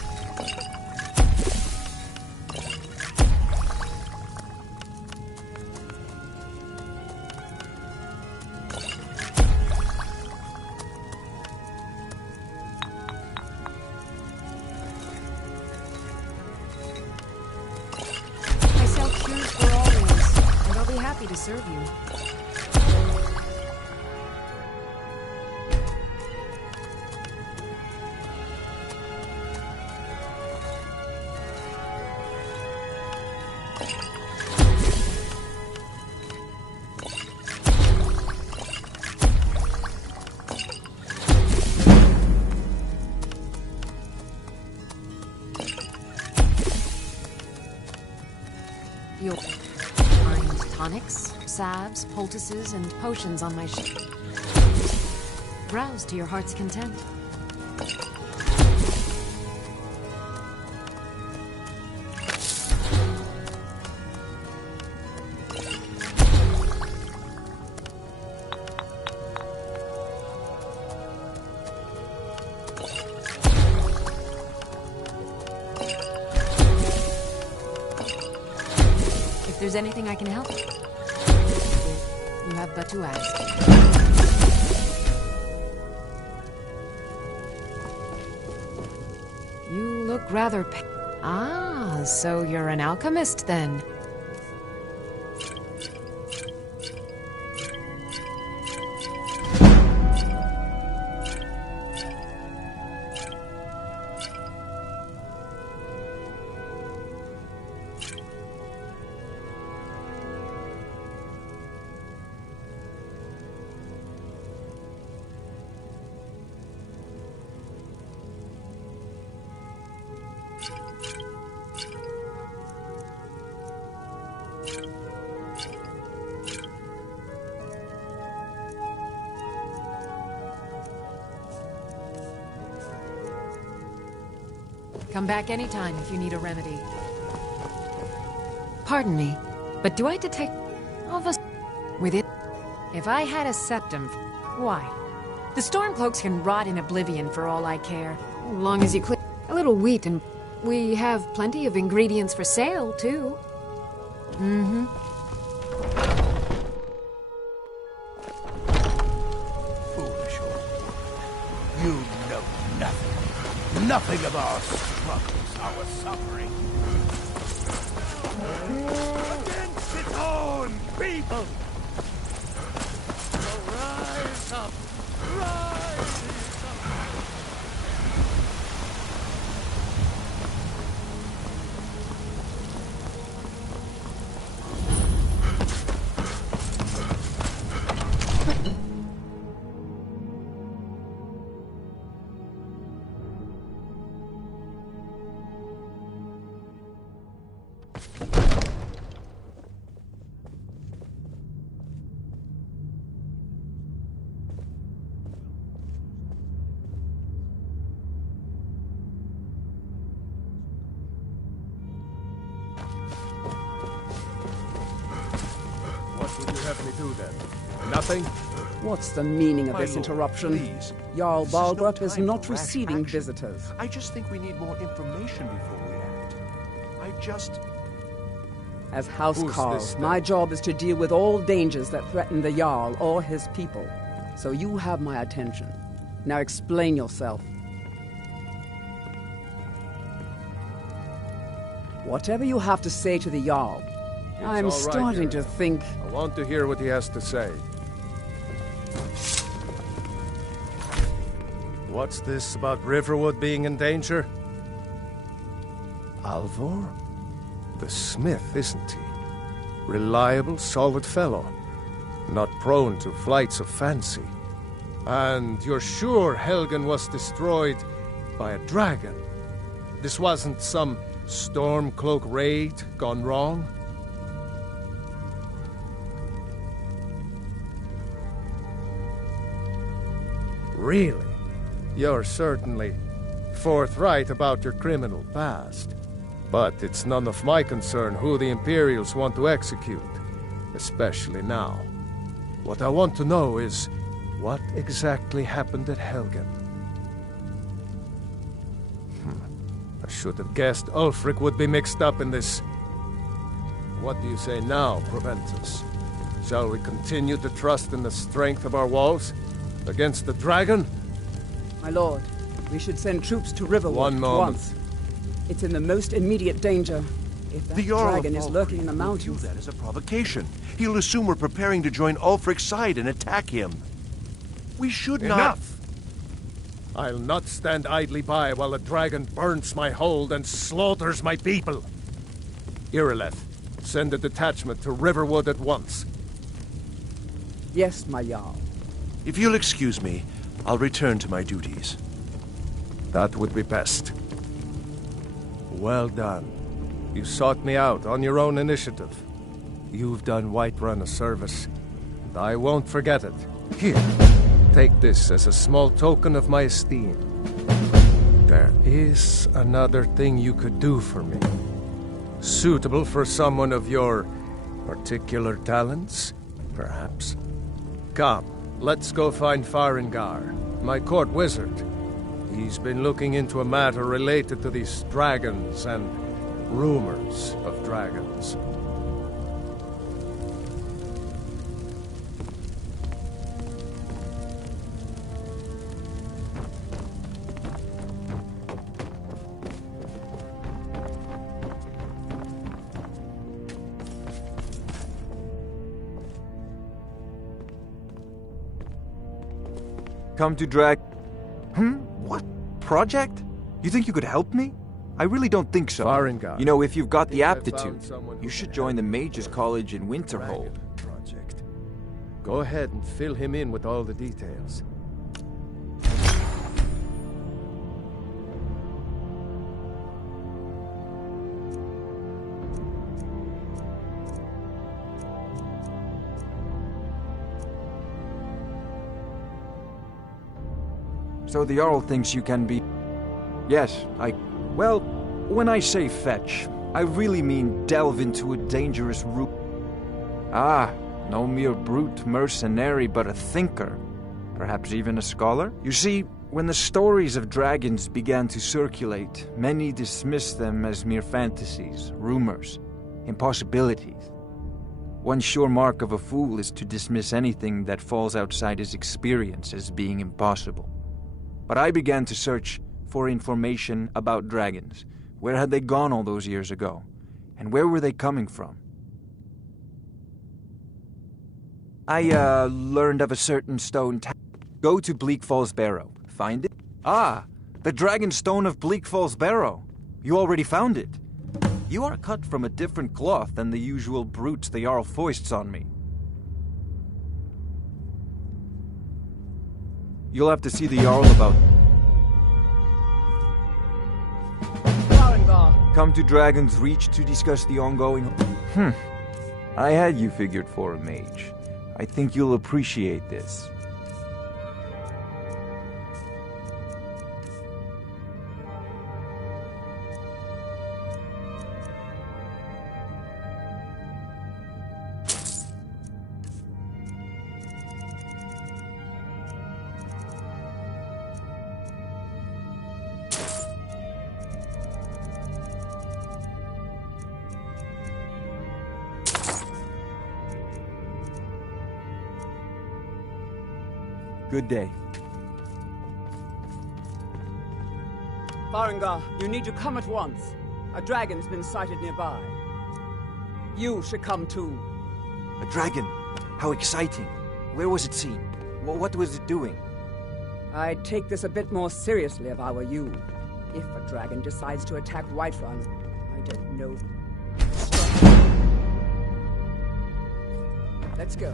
I sell cures for all ills, and I'll be happy to serve you. You'll find tonics, salves, poultices, and potions on my shelf. Browse to your heart's content. If there's anything I can help with, you have but to ask. You look rather Ah, so you're an alchemist then. Come back anytime if you need a remedy. Pardon me, but do I detect of us with it? If I had a septum, why? The Stormcloaks can rot in oblivion for all I care. As long as you clear a little wheat, and we have plenty of ingredients for sale, too. Mm-hmm. Foolish old woman. You know nothing. Nothing of our struggles, our suffering. Against its own people! So rise up! Rise up! What would you have me do then? Nothing? What's the meaning of My this lord, interruption? please. Jarl This is no Balgrup is time not for rash receiving action. visitors. I just think we need more information before we act. As House Who's Carl, this, then? my job is to deal with all dangers that threaten the Jarl or his people. So you have my attention. Now explain yourself. Whatever you have to say to the Jarl, I'm all right, starting Gareth. to think... I want to hear what he has to say. What's this about Riverwood being in danger? Alvor? The smith, isn't he? Reliable, solid fellow. Not prone to flights of fancy. And you're sure Helgen was destroyed by a dragon? This wasn't some Stormcloak raid gone wrong? Really? You're certainly forthright about your criminal past. But it's none of my concern who the Imperials want to execute, especially now. What I want to know is what exactly happened at Helgen. I should have guessed Ulfric would be mixed up in this. What do you say now, Proventus? Shall we continue to trust in the strength of our walls against the dragon? My lord, we should send troops to Riverwood One moment. once. It's in the most immediate danger. If that The Jarl dragon of is Falkreath lurking in the will view mountains... that as a provocation. He'll assume we're preparing to join Ulfric's side and attack him. We should not... Enough! I'll not stand idly by while a dragon burns my hold and slaughters my people. Irileth, send a detachment to Riverwood at once. Yes, my Jarl. If you'll excuse me, I'll return to my duties. That would be best. Well done. You sought me out on your own initiative. You've done Whiterun a service, and I won't forget it. Here, take this as a small token of my esteem. There is another thing you could do for me. Suitable for someone of your particular talents, perhaps. Come, let's go find Farengar, my court wizard. He's been looking into a matter related to these dragons and rumors of dragons. Come to drag... What? Project? You think you could help me? I really don't think so. Farengar. You know, if you've got the I found aptitude, someone who you should can join the help me Mages with College in Winterhold. Project. Go ahead and fill him in with all the details. So the Jarl thinks you can be... Yes, well, when I say fetch, I really mean delve into a dangerous route. Ah, no mere brute mercenary, but a thinker. Perhaps even a scholar? You see, when the stories of dragons began to circulate, many dismissed them as mere fantasies, rumors, impossibilities. One sure mark of a fool is to dismiss anything that falls outside his experience as being impossible. But I began to search for information about dragons. Where had they gone all those years ago? And where were they coming from? I learned of a certain stone Go to Bleak Falls Barrow. Find it? Ah, the Dragon Stone of Bleak Falls Barrow. You already found it. You are cut from a different cloth than the usual brutes the Jarl foists on me. You'll have to see the Jarl about... Come to Dragon's Reach to discuss the ongoing... I had you figured for a mage. I think you'll appreciate this. Good day. Farengar, you need to come at once. A dragon's been sighted nearby. You should come too. A dragon? How exciting. Where was it seen? What was it doing? I'd take this a bit more seriously if I were you. If a dragon decides to attack Whiterun, I don't know. Let's go.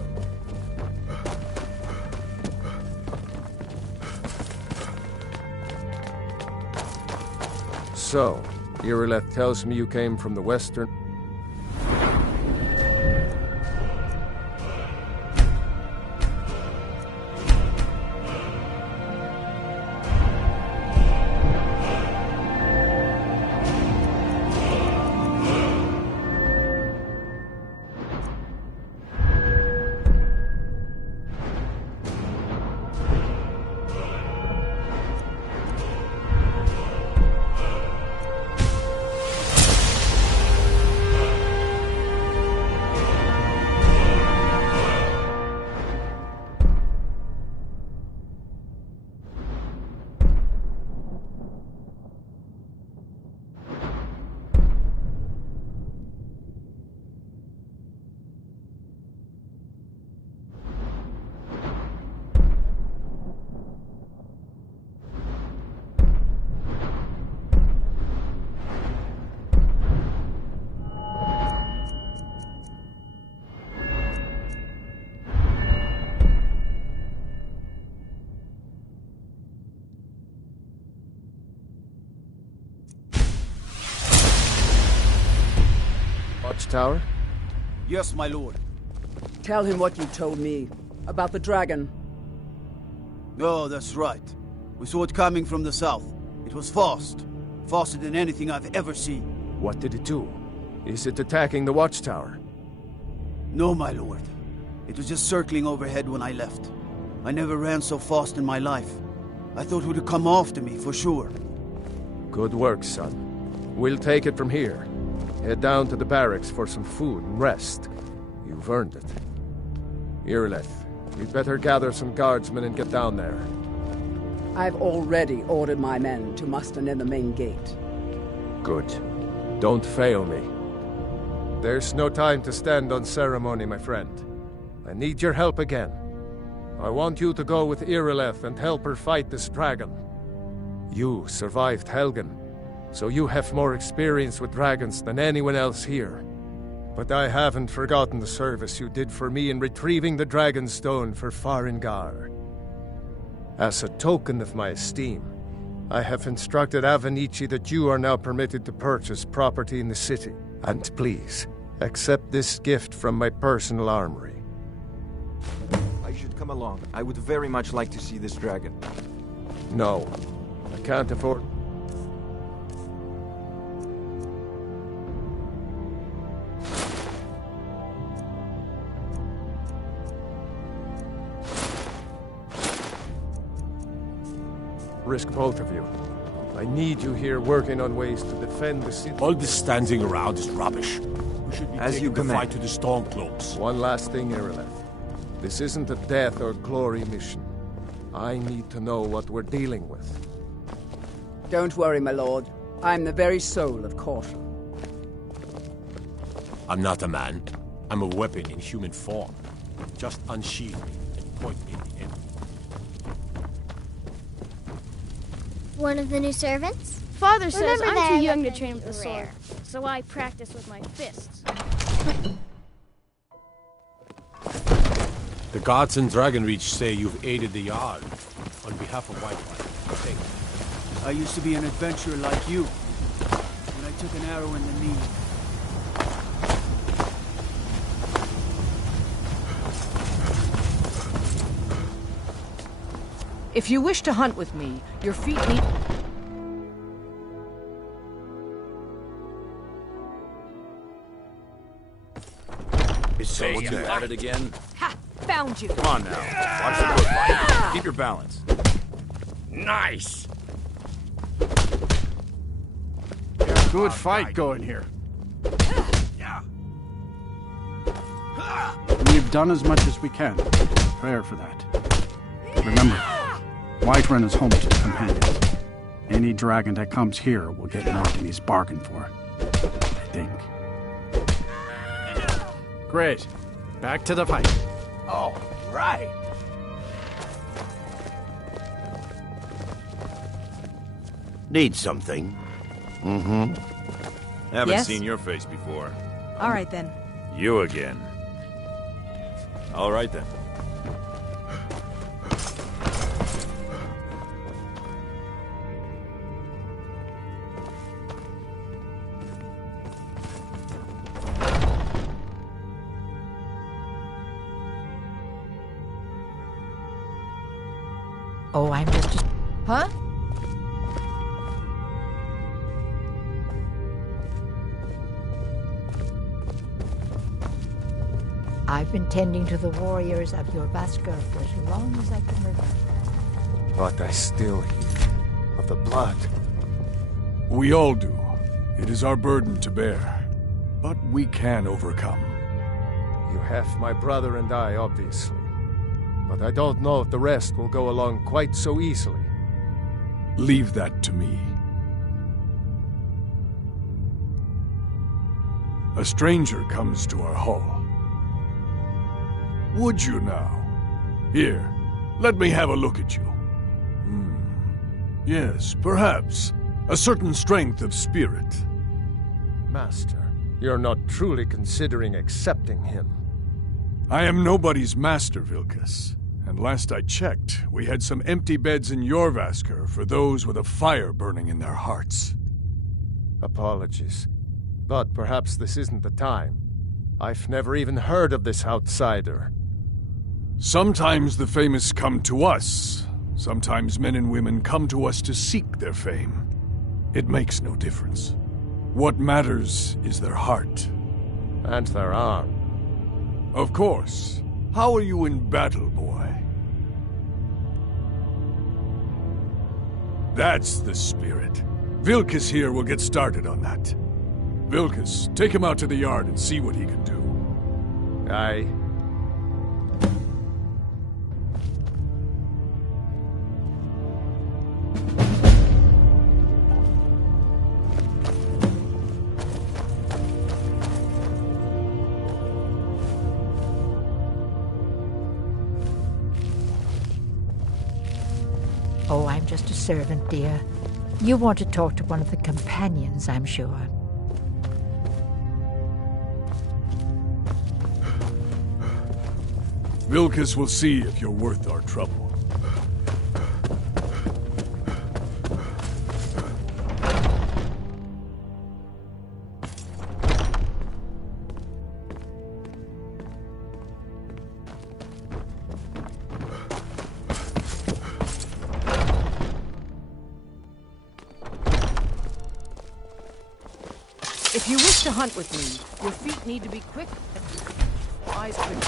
So, Irileth tells me you came from the western... Watchtower? Yes, my lord. Tell him what you told me about the dragon. Oh, that's right. We saw it coming from the south. It was fast. Faster than anything I've ever seen. What did it do? Is it attacking the Watchtower? No, my lord. It was just circling overhead when I left. I never ran so fast in my life. I thought it would come after me, for sure. Good work, son. We'll take it from here. Head down to the barracks for some food and rest. You've earned it. Irileth, you'd better gather some guardsmen and get down there. I've already ordered my men to muster near the main gate. Good. Don't fail me. There's no time to stand on ceremony, my friend. I need your help again. I want you to go with Irileth and help her fight this dragon. You survived Helgen, so you have more experience with dragons than anyone else here. But I haven't forgotten the service you did for me in retrieving the Dragon Stone for Farengar. As a token of my esteem, I have instructed Avenici that you are now permitted to purchase property in the city. And please, accept this gift from my personal armory. I should come along. I would very much like to see this dragon. No, I can't afford... risk both of you. I need you here working on ways to defend the city. All this standing around is rubbish. We should be taking the fight to the Stormcloaks. One last thing, Irileth. This isn't a death or glory mission. I need to know what we're dealing with. Don't worry, my lord. I'm the very soul of caution. I'm not a man. I'm a weapon in human form. Just unsheath me and point me at the enemy. One of the new servants? Father says Remember I'm that too I young to left train them with the sword, rare. so I practice with my fists. The gods in Dragonreach say you've aided the Jarl on behalf of Whitewater. Thank you. I used to be an adventurer like you. When I took an arrow in the knee. If you wish to hunt with me, your feet need... Is someone at it again? Ha! Found you! Come on now. Watch the foot fight. Keep your balance. Nice! Good fight going here. We've done as much as we can. Prepare for that. Remember, Whiterun is home to the companions. Any dragon that comes here will get more than he's bargained for. I think. Great. Back to the fight. All right. Need something? Mm-hmm. Haven't Yes? seen your face before. All right, then. You again. All right, then. Oh, I'm just... Huh? I've been tending to the warriors of your Vasker for as long as I can remember. But I still hear of the blood. We all do. It is our burden to bear. But we can overcome. You have my brother and I, obviously. But I don't know if the rest will go along quite so easily. Leave that to me. A stranger comes to our hall. Would you now? Here, let me have a look at you. Yes, perhaps. A certain strength of spirit. Master, you're not truly considering accepting him. I am nobody's master, Vilkas. And last I checked, we had some empty beds in your Vasker for those with a fire burning in their hearts. Apologies. But perhaps this isn't the time. I've never even heard of this outsider. Sometimes the famous come to us. Sometimes men and women come to us to seek their fame. It makes no difference. What matters is their heart. And their arm. Of course. How are you in battle, boy? That's the spirit. Vilkas here will get started on that. Vilkas, take him out to the yard and see what he can do. Aye. Oh, I'm just a servant, dear. You want to talk to one of the companions, I'm sure. Vilkas will see if you're worth our trouble. If you wish to hunt with me, your feet need to be quick and eyes quick.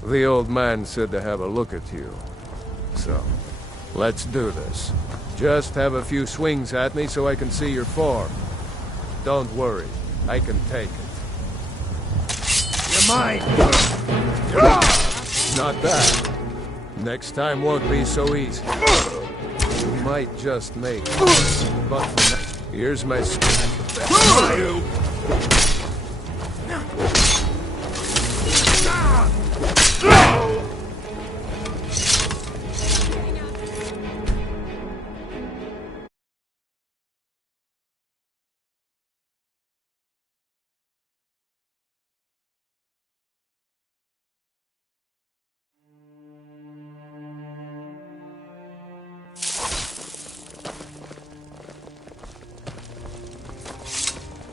What's The old man said to have a look at you. So, let's do this. Just have a few swings at me so I can see your form. Don't worry, I can take it. You're mine! Not that. Next time won't be so easy. You might just make it. But here's my...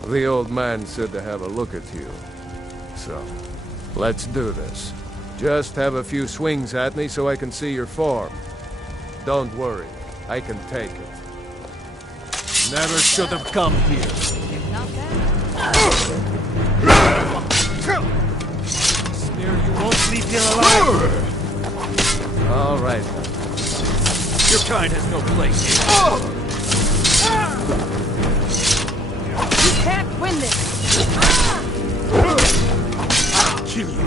The old man said to have a look at you. So, let's do this. Just have a few swings at me so I can see your form. Don't worry, I can take it. Never should have come here. Sneer, you won't leave here alive. All right. Your kind has no place here. You can't win this! I'll kill you!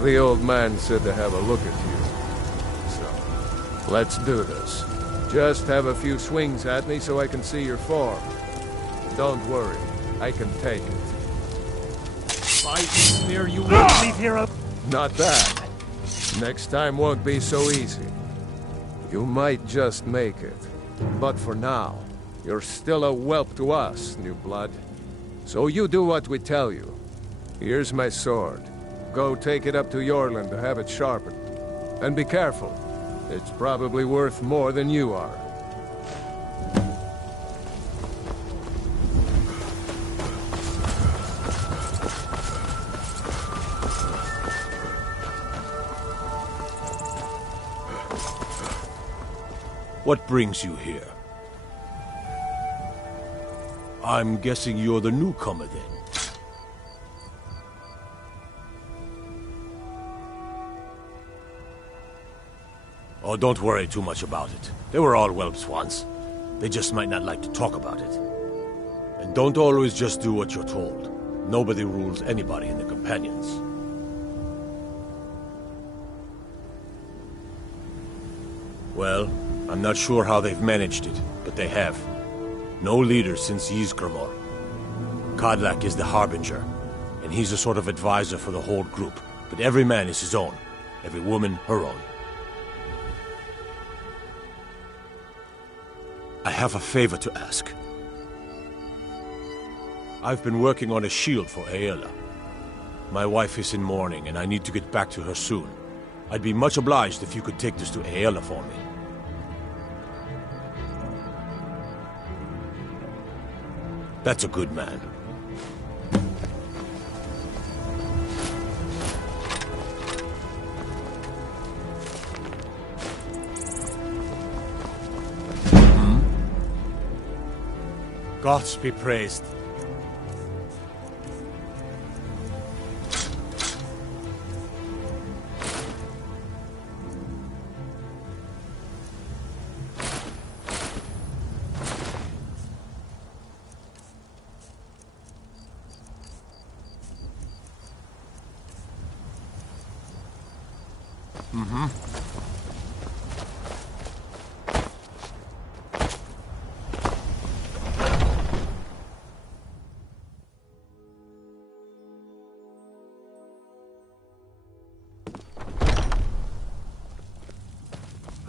The old man said to have a look at you. So, let's do this. Just have a few swings at me so I can see your form. Don't worry, I can take it. Fight, Sneer, you won't leave here. Not that. Next time won't be so easy. You might just make it. But for now, you're still a whelp to us, new blood. So you do what we tell you. Here's my sword. Go take it up to Yorland to have it sharpened. And be careful. It's probably worth more than you are. What brings you here? I'm guessing you're the newcomer then. Oh, don't worry too much about it. They were all whelps once. They just might not like to talk about it. And don't always just do what you're told. Nobody rules anybody in the Companions. Well, I'm not sure how they've managed it, but they have. No leader since Ysgramor. Kodlak is the Harbinger, and he's a sort of advisor for the whole group. But every man is his own. Every woman her own. I have a favor to ask. I've been working on a shield for Aela. My wife is in mourning, and I need to get back to her soon. I'd be much obliged if you could take this to Aela for me. That's a good man. Gods be praised.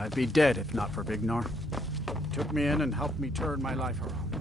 I'd be dead if not for Vignar. Took me in and helped me turn my life around.